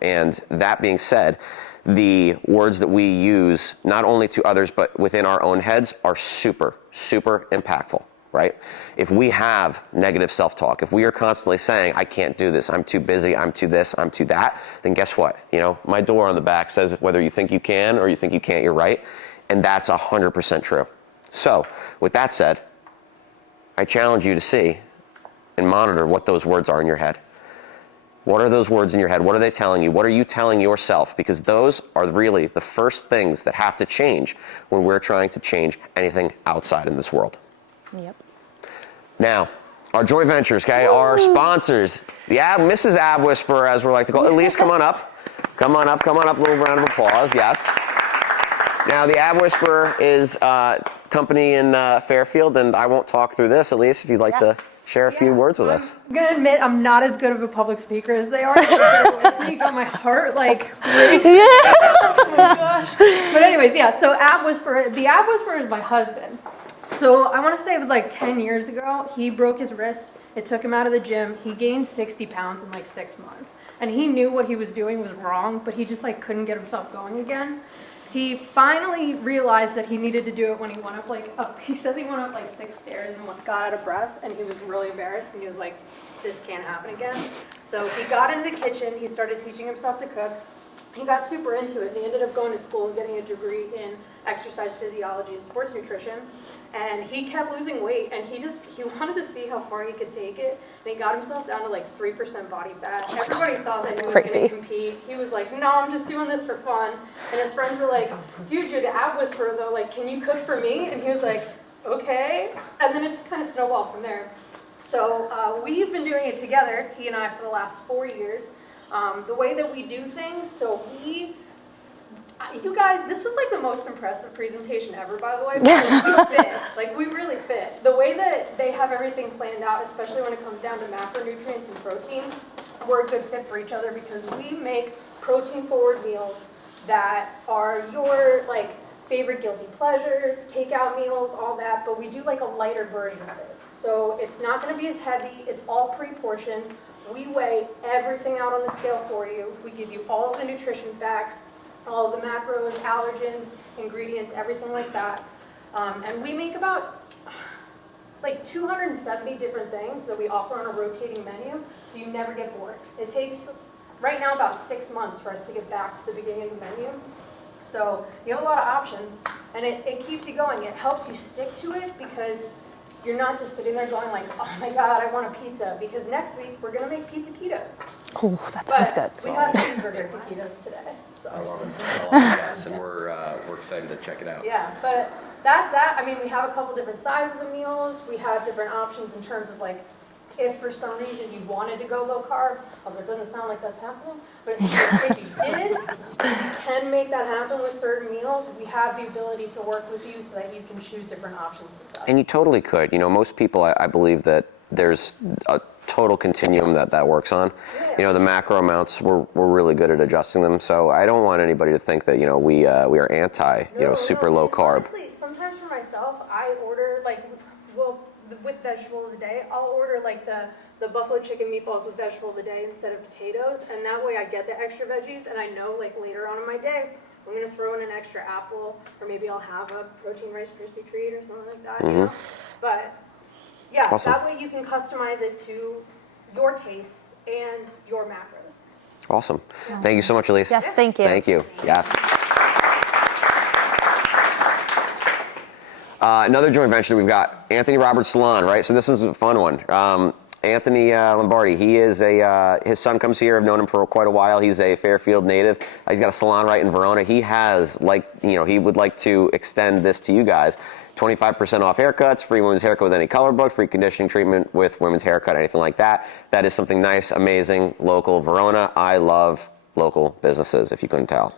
And that being said, the words that we use, not only to others, but within our own heads, are super, super impactful, right? If we have negative self-talk, if we are constantly saying, I can't do this, I'm too busy, I'm too this, I'm too that, then guess what? My door on the back says whether you think you can or you think you can't, you're right. And that's 100% true. So, with that said, I challenge you to see and monitor what those words are in your head. What are those words in your head? What are they telling you? What are you telling yourself? Because those are really the first things that have to change when we're trying to change anything outside in this world. Yep. Now, our joint ventures, okay, our sponsors, the Mrs. Ab Whisperer, as we're like to call it. Elise, come on up. Come on up, little round of applause, yes. Now, the Ab Whisperer is a company in Fairfield, and I won't talk through this. Elise, if you'd like to share a few words with us. I'm gonna admit I'm not as good of a public speaker as they are. So bear with me. Got my heart races. Oh my gosh. But anyways, so Ab Whisperer, the Ab Whisperer is my husband. So I want to say it was like 10 years ago. He broke his wrist. It took him out of the gym. He gained 60 pounds in like 6 months. And he knew what he was doing was wrong, but he just like couldn't get himself going again. He finally realized that he needed to do it when he went up he says he went up like 6 stairs and got out of breath, and he was really embarrassed, and he was like, this can't happen again. So he got into the kitchen, he started teaching himself to cook. He got super into it, and he ended up going to school and getting a degree in exercise physiology and sports nutrition. And he kept losing weight, and he wanted to see how far he could take it. And he got himself down to like 3% body fat. Everybody thought that he was going to compete. He was like, no, I'm just doing this for fun. And his friends were like, dude, you're the Ab Whisperer though, like, can you cook for me? And he was like, okay. And then it just kind of snowballed from there. So we've been doing it together, he and I, for the last 4 years. The way that we do things, so you guys, this was like the most impressive presentation ever, by the way, because we fit. Like, we really fit. The way that they have everything planned out, especially when it comes down to macronutrients and protein, we're a good fit for each other because we make protein-forward meals that are your, like, favorite guilty pleasures, takeout meals, all that, but we do, like, a lighter version of it. So it's not going to be as heavy. It's all pre-portioned. We weigh everything out on the scale for you. We give you all of the nutrition facts, all of the macros, allergens, ingredients, everything like that. And we make about like 270 different things that we offer on a rotating menu, so you never get bored. It takes, right now, about 6 months for us to get back to the beginning of the menu. So you have a lot of options, and it keeps you going. It helps you stick to it because you're not just sitting there going like, oh my God, I want a pizza, because next week we're gonna make pizza ketos. Oh, that sounds good. We had cheeseburger taquitos today. So. I love it. Yes, and we're excited to check it out. Yeah, but that's that. I mean, we have a couple different sizes of meals. We have different options in terms of like, if for some reason you wanted to go low carb, although it doesn't sound like that's happening, but if you did, you can make that happen with certain meals. We have the ability to work with you so that you can choose different options and stuff. And you totally could. Most people, I believe that there's a total continuum that works on. Yeah. The macro amounts, we're really good at adjusting them. So I don't want anybody to think that, we are anti, super low carb. Honestly, sometimes for myself, I order with vegetable of the day, I'll order like the buffalo chicken meatballs with vegetable of the day instead of potatoes, and that way I get the extra veggies, and I know like later on in my day, I'm gonna throw in an extra apple, or maybe I'll have a protein Rice Krispie treat or something like that, you know? But yeah, Awesome. that way you can customize it to your tastes and your macros. Awesome. Thank you so much, Elise. Yes, thank you. Thank you. Yes. Another joint venture, we've got Anthony Roberts Salon, right? So this is a fun one. Anthony Lombardi, he is his son comes here. I've known him for quite a while. He's a Fairfield native. He's got a salon right in Verona. He has, he would like to extend this to you guys. 25% off haircuts, free women's haircut with any color book, free conditioning treatment with women's haircut, anything like that. That is something nice, amazing, local Verona. I love local businesses, if you couldn't tell.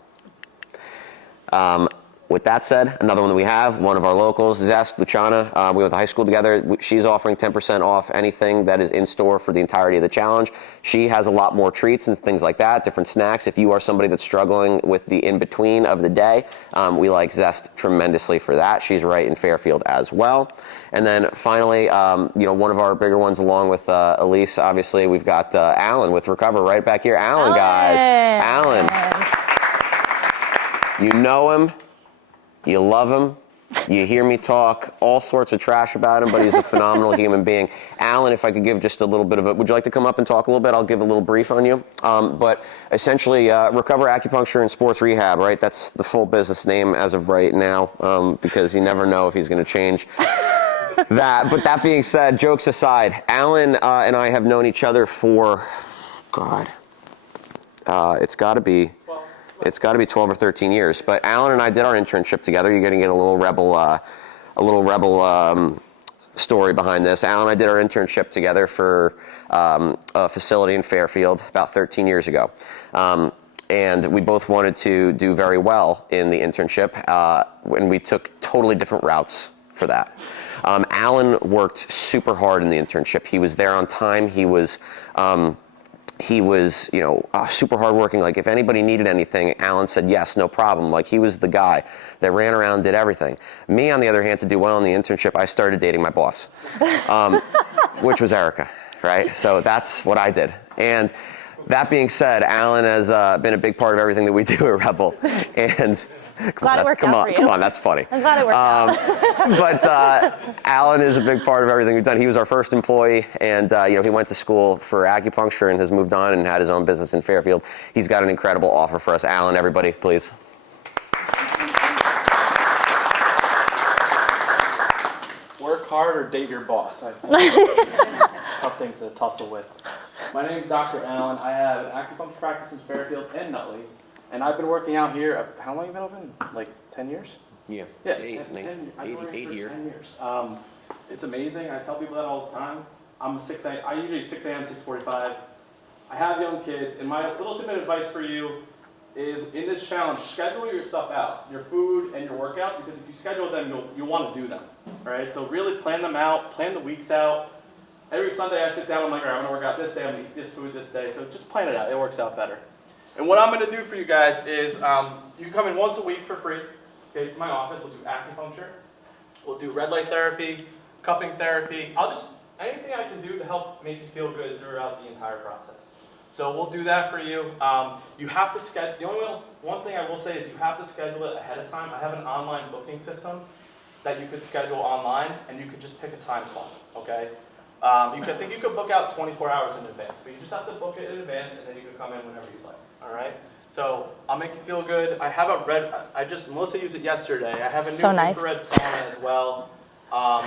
With that said, another one that we have, one of our locals, Zest, Luciana. We went to high school together. She's offering 10% off anything that is in store for the entirety of the challenge. She has a lot more treats and things like that, different snacks. If you are somebody that's struggling with the in-between of the day, we like Zest tremendously for that. She's right in Fairfield as well. And then finally, one of our bigger ones along with Elise, obviously, we've got Alan with Recover right back here. Alan, guys. Alan. You know him. You love him. You hear me talk all sorts of trash about him, but he's a phenomenal human being. Alan, if I could give just a little bit of would you like to come up and talk a little bit? I'll give a little brief on you. But essentially, Recover Acupuncture and Sports Rehab, right? That's the full business name as of right now, because you never know if he's going to change that. But that being said, jokes aside, Alan and I have known each other for, it's got to be 12 or 13 years. But Alan and I did our internship together. You're going to get a little rebel story behind this. Alan and I did our internship together for a facility in Fairfield about 13 years ago. And we both wanted to do very well in the internship, and we took totally different routes for that. Alan worked super hard in the internship. He was there on time. He was super hardworking. Like, if anybody needed anything, Alan said yes, no problem. Like, he was the guy that ran around, did everything. Me, on the other hand, to do well in the internship, I started dating my boss, which was Erica, right? So that's what I did. And that being said, Alan has been a big part of everything that we do at Rebel. And Glad it worked out for you. Come on, that's funny. I'm glad it worked out. But Alan is a big part of everything we've done. He was our first employee, and he went to school for acupuncture and has moved on and had his own business in Fairfield. He's got an incredible offer for us. Alan, everybody, please. Work hard or date your boss. I think tough things to tussle with. My name's Dr. Allen. I have an acupuncture practice in Fairfield and Nutley. And I've been working out here, how long have you been open? Like 10 years? Yeah, eight here. 10 years. It's amazing. I tell people that all the time. I usually 6 a.m., 6:45. I have young kids, and my little tip of advice for you is, in this challenge, schedule your stuff out, your food and your workouts, because if you schedule them, you'll want to do them, right? So really plan them out, plan the weeks out. Every Sunday I sit down, I'm like, all right, I'm going to work out this day, I'm going to eat this food this day. So just plan it out. It works out better. And what I'm going to do for you guys is, you can come in once a week for free. Okay, to my office. We'll do acupuncture. We'll do red light therapy, cupping therapy. Anything I can do to help make you feel good throughout the entire process. So we'll do that for you. You have to schedule. The only one thing I will say is you have to schedule it ahead of time. I have an online booking system that you could schedule online, and you could just pick a time slot. Okay. I think you could book out 24 hours in advance, but you just have to book it in advance, and then you can come in whenever you like. All right. So I'll make you feel good. I have Melissa used it yesterday. I have a new infrared sauna as well.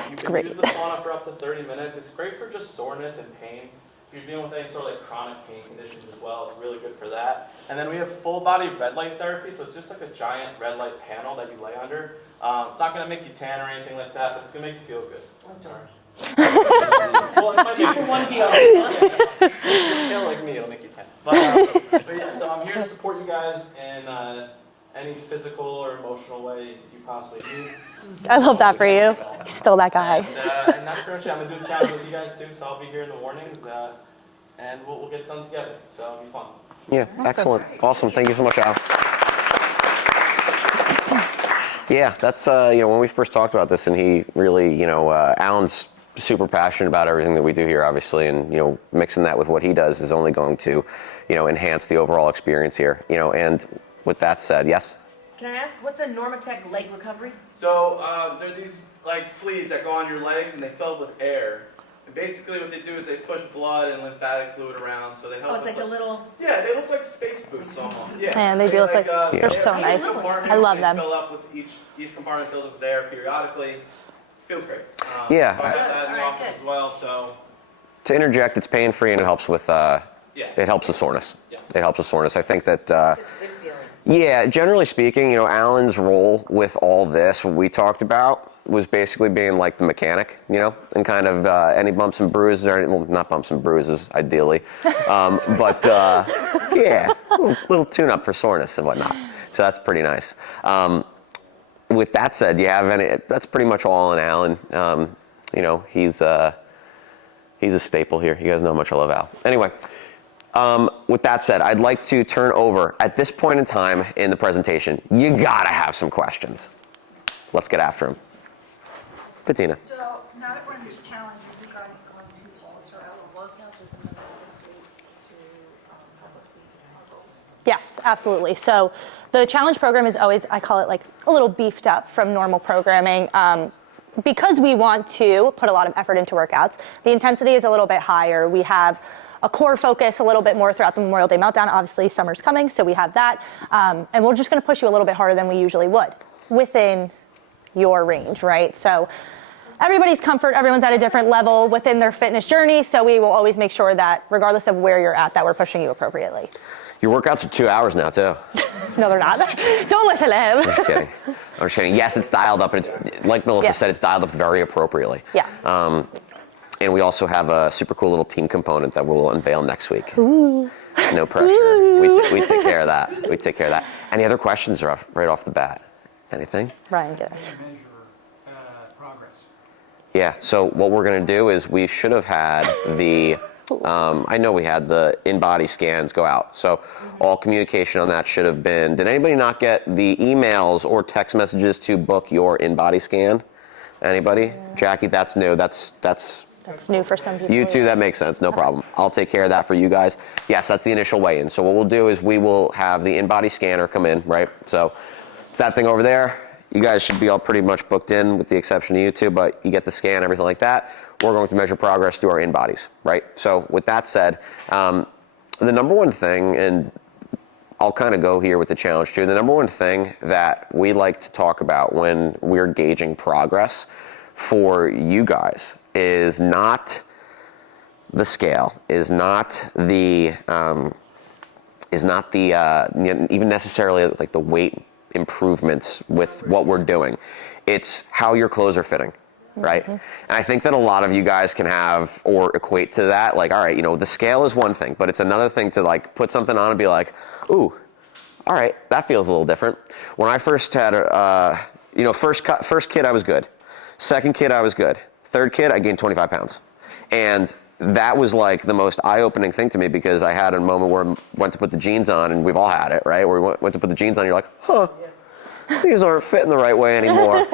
You can use the sauna for up to 30 minutes. It's great for just soreness and pain. If you're dealing with any sort of like chronic pain conditions as well, it's really good for that. And then we have full body red light therapy. So it's just like a giant red light panel that you lay under. It's not going to make you tan or anything like that, but it's going to make you feel good. All right. Well, it might 2 for 1 deal. If you feel like me, it'll make you tan. But yeah, so I'm here to support you guys in any physical or emotional way you possibly need. I love that for you. He's still that guy. And that's pretty much it. I'm going to do the challenge with you guys too, so I'll be here in the mornings, and we'll get done together. So it'll be fun. Yeah, excellent. Awesome. Thank you so much, Al. Yeah, that's, when we first talked about this, and he really, Alan's super passionate about everything that we do here, obviously, and, mixing that with what he does is only going to, enhance the overall experience here, and with that said, yes? Can I ask, what's a Normatec leg recovery? So there are these like sleeves that go on your legs and they fill with air. And basically what they do is they push blood and lymphatic fluid around, so they help. Oh, it's like a little. Yeah, they look like space boots almost. Yeah, Man, they do look like they're so they nice. compartments, I love they them. Fill up with each compartment fills up with air periodically. Feels great. Yeah. So I have that in the Alright, office good. as well. So To interject, it's pain-free and it helps with yeah. it helps with soreness. Yeah. It helps with soreness. I think that Just a good feeling. yeah, generally speaking, Alan's role with all this, what we talked about, was basically being like the mechanic, and kind of any bumps and bruises, or well, not bumps and bruises, ideally, but yeah, little tune-up for soreness and whatnot. So that's pretty nice. With that said, do you have any? That's pretty much all on Alan. He's a staple here. You guys know how much I love Al. Anyway. With that said, I'd like to turn over, at this point in time in the presentation, you gotta have some questions. Let's get after them. Fatina. So now that we're in this challenge, are you guys going to alter our workouts within the next 6 weeks to help us beat our goals? Yes, absolutely. So the challenge program is always, I call it like a little beefed up from normal programming. Because we want to put a lot of effort into workouts, the intensity is a little bit higher. We have a core focus a little bit more throughout the Memorial Day Meltdown. Obviously, summer's coming, so we have that. And we're just going to push you a little bit harder than we usually would within your range, right? So everybody's comfort, everyone's at a different level within their fitness journey, so we will always make sure that regardless of where you're at, that we're pushing you appropriately. Your workouts are 2 hours now, too. No, they're not. Don't listen to him. I'm just kidding. I'm just kidding. Yes, it's dialed up, and it's, like Melissa said, it's dialed up very appropriately. Yeah. And we also have a super cool little team component that we'll unveil next week. Ooh. No pressure. We take care of that. We take care of that. Any other questions right off the bat? Anything? Ryan, get it. Measure progress. Yeah, so what we're going to do is we should have had the, I know we had the in-body scans go out. So all communication on that should have been, did anybody not get the emails or text messages to book your in-body scan? Anybody? Jackie, that's new. That's new for some people. you too, that makes sense, no problem. I'll take care of that for you guys. Yes, that's the initial weigh-in. So what we'll do is we will have the in-body scanner come in, right? So it's that thing over there. You guys should be all pretty much booked in with the exception of you two, but you get the scan, everything like that. We're going to measure progress through our in-bodies, right? So with that said, the number one thing, and I'll kind of go here with the challenge too, the number one thing that we like to talk about when we're gauging progress for you guys is not the scale, is not the even necessarily like the weight improvements with what we're doing. It's how your clothes are fitting, right? Mm-hmm. And I think that a lot of you guys can have or equate to that, like, all right, the scale is one thing, but it's another thing to like put something on and be like, ooh, all right, that feels a little different. When I first had, first kid I was good. Second kid I was good. Third kid I gained 25 pounds. And that was like the most eye-opening thing to me because I had a moment where I went to put the jeans on, and we've all had it, right? Where we went to put the jeans on, and you're like, huh, these aren't fitting the right way anymore.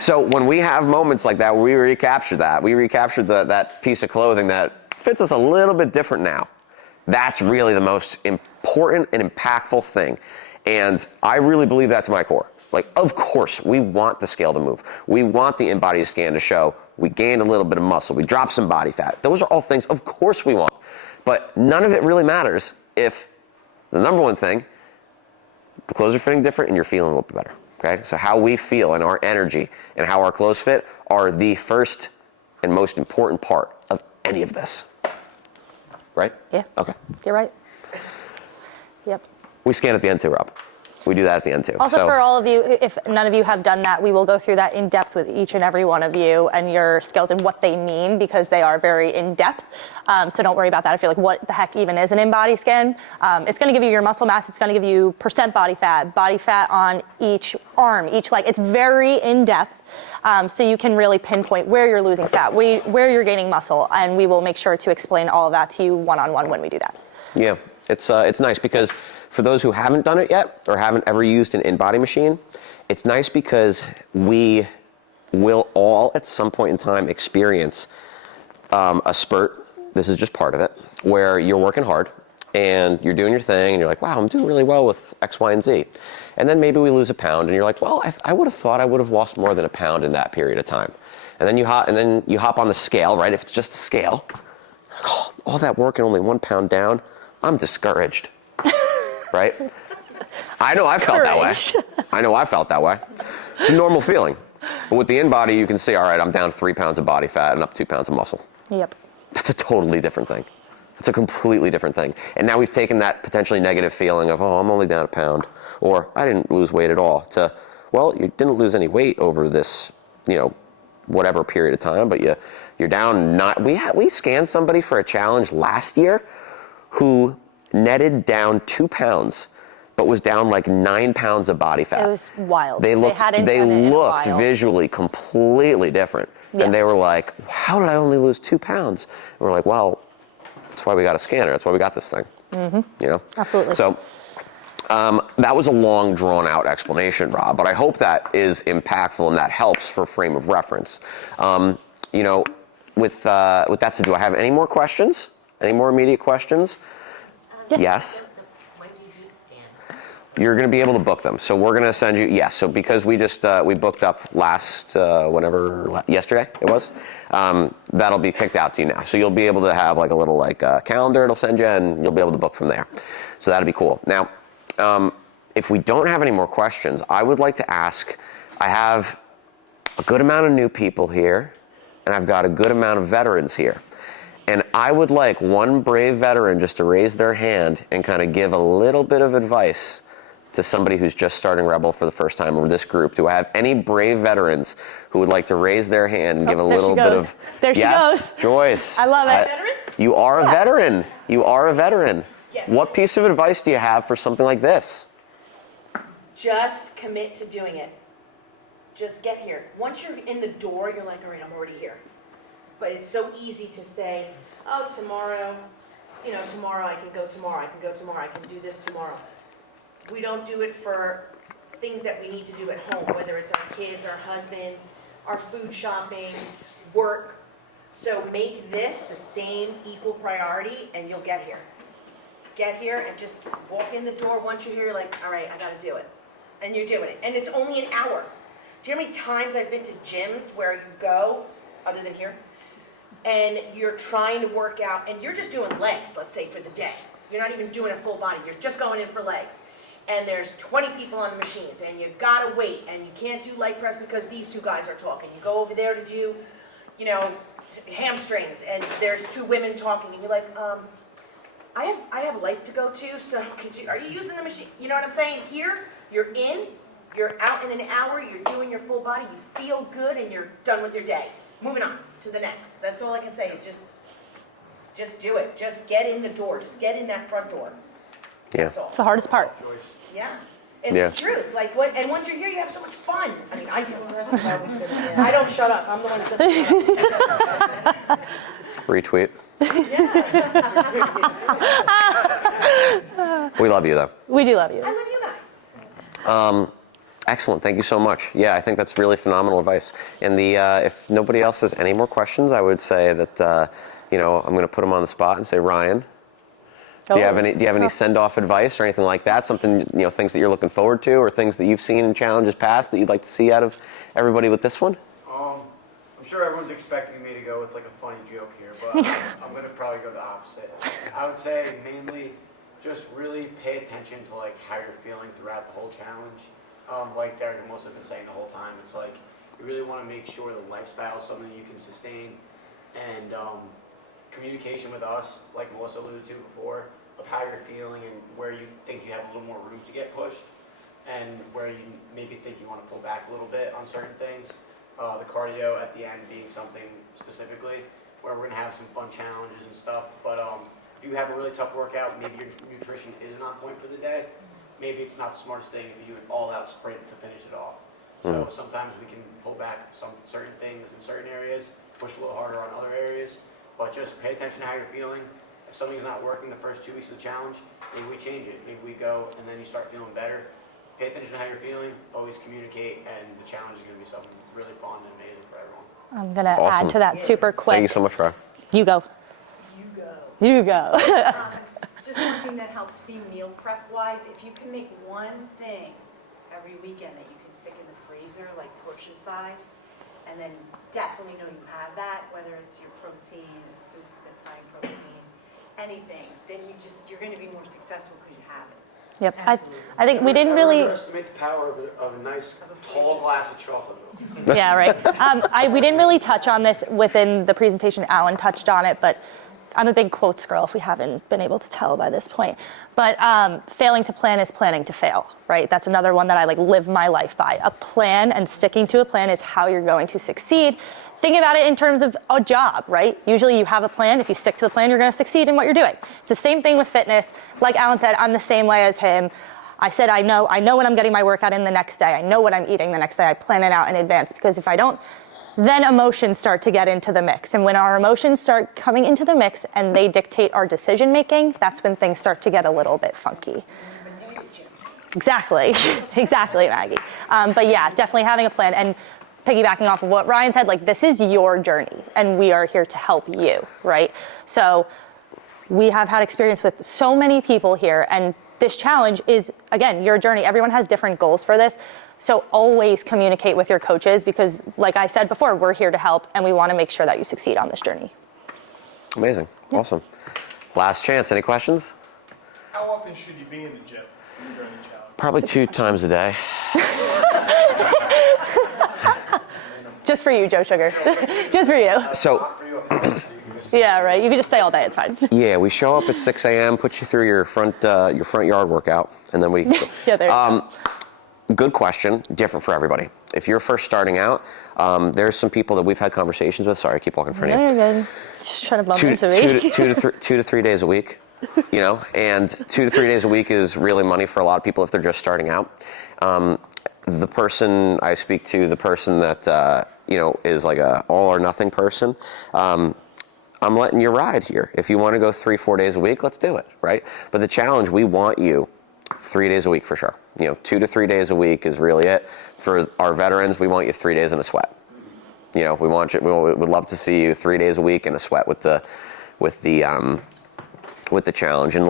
So when we have moments like that, we recapture that. We recaptured that piece of clothing that fits us a little bit different now. That's really the most important and impactful thing. And I really believe that to my core. Like, of course, we want the scale to move. We want the in-body scan to show we gained a little bit of muscle. We dropped some body fat. Those are all things, of course, we want. But none of it really matters if the number one thing, the clothes are fitting different and you're feeling a little bit better. Okay? So how we feel and our energy and how our clothes fit are the first and most important part of any of this. Right? Yeah. Okay. You're right. Yep. We scan at the end too, Rob. We do that at the end too. Also, for all of you, if none of you have done that, we will go through that in depth with each and every one of you and your skills and what they mean because they are very in depth. So don't worry about that if you're like, what the heck even is an in-body scan? It's going to give you your muscle mass. It's going to give you % body fat on each arm, each leg. It's very in depth. So you can really pinpoint where you're losing fat, where you're gaining muscle, and we will make sure to explain all of that to you one-on-one when we do that. Yeah, it's nice because for those who haven't done it yet or haven't ever used an in-body machine, it's nice because we will all at some point in time experience a spurt, this is just part of it, where you're working hard, and you're doing your thing, and you're like, wow, I'm doing really well with X, Y, and Z. And then maybe we lose a pound, and you're like, well, I would have thought I would have lost more than a pound in that period of time. And then you hop on the scale, right? If it's just a scale, oh, all that work and only 1 pound down, I'm discouraged, right? I know I felt that way. I know I felt that way. It's a normal feeling. But with the in-body, you can see, all right, I'm down 3 pounds of body fat and up 2 pounds of muscle. Yep. That's a totally different thing. It's a completely different thing. And now we've taken that potentially negative feeling of, oh, I'm only down a pound, or I didn't lose weight at all, to, well, you didn't lose any weight over this, whatever period of time, but you're down not. We scanned somebody for a challenge last year who netted down 2 pounds, but was down like 9 pounds of body fat. It was wild. They looked hadn't done it in a while. visually completely different. Yeah. And they were like, how did I only lose 2 pounds? And we're like, well, that's why we got a scanner. That's why we got this thing. Mm-hmm. Absolutely. So that was a long, drawn-out explanation, Rob, but I hope that is impactful and that helps for frame of reference. With that said, do I have any more questions? Any more immediate questions? Yeah. Yes. When do you do the scan? You're going to be able to book them. So we're going to send you, yes. So because we just, we booked up yesterday it was, that'll be picked out to you now. So you'll be able to have like a little calendar it'll send you, and you'll be able to book from there. So that'll be cool. Now, if we don't have any more questions, I would like to ask, I have a good amount of new people here, and I've got a good amount of veterans here. And I would like one brave veteran just to raise their hand and kind of give a little bit of advice to somebody who's just starting Rebel for the first time, or this group. Do I have any brave veterans who would like to raise their hand and give a little bit of... There she yes, goes. Joyce. I love it. Veteran? You are a veteran. You are a veteran. Yes. What piece of advice do you have for something like this? Just commit to doing it. Just get here. Once you're in the door, you're like, all right, I'm already here. But it's so easy to say, oh, tomorrow I can go tomorrow, I can do this tomorrow. We don't do it for things that we need to do at home, whether it's our kids, our husbands, our food shopping, work. So make this the same equal priority and you'll get here. Get here and just walk in the door. Once you're here, you're like, all right, I gotta do it. And you're doing it. And it's only an hour. Do you know how many times I've been to gyms where you go, other than here, and you're trying to work out, and you're just doing legs, let's say, for the day. You're not even doing a full body. You're just going in for legs. And there's 20 people on the machines, and you've got to wait, and you can't do leg press because these 2 guys are talking. You go over there to do, hamstrings, and there's 2 women talking, and you're like, I have life to go to, so are you using the machine? You know what I'm saying? Here, you're in, you're out in an hour, you're doing your full body, you feel good, and you're done with your day. Moving on to the next. That's all I can say is just do it. Just get in the door. Just get in that front door. Yeah. That's all. It's the hardest part. Yeah. It's the truth. And once you're here, you have so much fun. I mean, I do. I don't shut up. I'm the one that doesn't shut up. Retweet. We love you, though. We do love you. I love you guys. Excellent. Thank you so much. Yeah, I think that's really phenomenal advice. And if nobody else has any more questions, I would say that I'm going to put them on the spot and say, Ryan, do you have any send-off advice or anything like that? Something, things that you're looking forward to, or things that you've seen in challenges past that you'd like to see out of everybody with this one? I'm sure everyone's expecting me to go with like a funny joke here, but I'm going to probably go the opposite. I would say mainly just really pay attention to like how you're feeling throughout the whole challenge. Like Derek and Melissa have been saying the whole time, it's like you really want to make sure the lifestyle is something you can sustain, and communication with us, like Melissa alluded to before, of how you're feeling and where you think you have a little more room to get pushed, and where you maybe think you want to pull back a little bit on certain things. The cardio at the end being something specifically where we're going to have some fun challenges and stuff, but if you have a really tough workout, maybe your nutrition isn't on point for the day, maybe it's not the smartest thing if you do an all-out sprint to finish it off. So sometimes we can pull back some certain things in certain areas, push a little harder on other areas, but just pay attention to how you're feeling. If something's not working the first 2 weeks of the challenge, maybe we change it. Maybe we go and then you start feeling better. Pay attention to how you're feeling, always communicate, and the challenge is going to be something really fun and amazing for everyone. I'm going to Awesome. add to that super quick. Thank you so much, Rob. You go. You go. You go. Just one thing that helped me meal prep wise, if you can make one thing every weekend that you can stick in the freezer, like portion size, and then definitely know you have that, whether it's your protein, a soup that's high in protein, anything, then you're gonna be more successful because you have it. Yep. I think we didn't really. Underestimate the power of a nice tall glass of chocolate milk. Yeah, right. We didn't really touch on this within the presentation. Alan touched on it, but I'm a big quotes girl if we haven't been able to tell by this point. But failing to plan is planning to fail, right? That's another one that I live my life by. A plan and sticking to a plan is how you're going to succeed. Think about it in terms of a job, right? Usually you have a plan. If you stick to the plan, you're going to succeed in what you're doing. It's the same thing with fitness. Like Alan said, I'm the same way as him. I said, I know when I'm getting my workout in the next day. I know what I'm eating the next day. I plan it out in advance, because if I don't, then emotions start to get into the mix. And when our emotions start coming into the mix and they dictate our decision making, that's when things start to get a little bit funky. Exactly. Exactly, Maggie. But yeah, definitely having a plan. And piggybacking off of what Ryan said, this is your journey and we are here to help you, right? So we have had experience with so many people here, and this challenge is, again, your journey. Everyone has different goals for this. So always communicate with your coaches, because like I said before, we're here to help and we want to make sure that you succeed on this journey. Amazing. Awesome. Last chance. Any questions? How often should you be in the gym during the challenge? Probably 2 times a day. Just for you, Joe Sugar. Just for you. So, Yeah, right. You can just stay all day. It's fine. yeah, we show up at 6 a.m., put you through your front yard workout, and then we. Yeah, there you go. Good question. Different for everybody. If you're first starting out, there's some people that we've had conversations with. Sorry, I keep walking in front of you. No, you're good. Just trying to bump into me. 2 to 3 days a week, and 2 to 3 days a week is really money for a lot of people if they're just starting out. The person I speak to, the person that is like a all or nothing person, I'm letting you ride here. If you want to go 3-4 days a week, let's do it, right? But the challenge, we want you 3 days a week for sure. 2 to 3 days a week is really it. For our veterans, we want you 3 days in a sweat. We want you. We would love to see you 3 days a week in a sweat with the challenge. And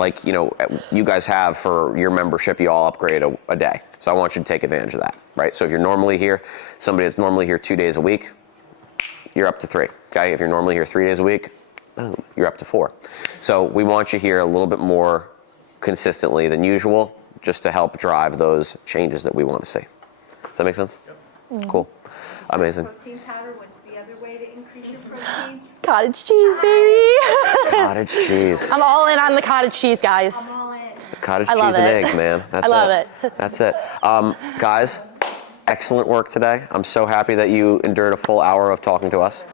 you guys have for your membership, you all upgrade a day. So I want you to take advantage of that, right? So if you're normally here, somebody that's normally here 2 days a week, you're up to 3. Okay, if you're normally here 3 days a week, you're up to 4. So we want you here a little bit more consistently than usual, just to help drive those changes that we want to see. Does that make sense? Yep. Cool. Amazing. Protein powder, what's the other way to increase your protein? Cottage cheese, baby. Cottage cheese. I'm all in on the cottage cheese, guys. I'm all in. Cottage I cheese love and it. eggs, man. That's I love it. That's it. Guys, excellent work today. I'm so happy that you endured a full hour of talking to us.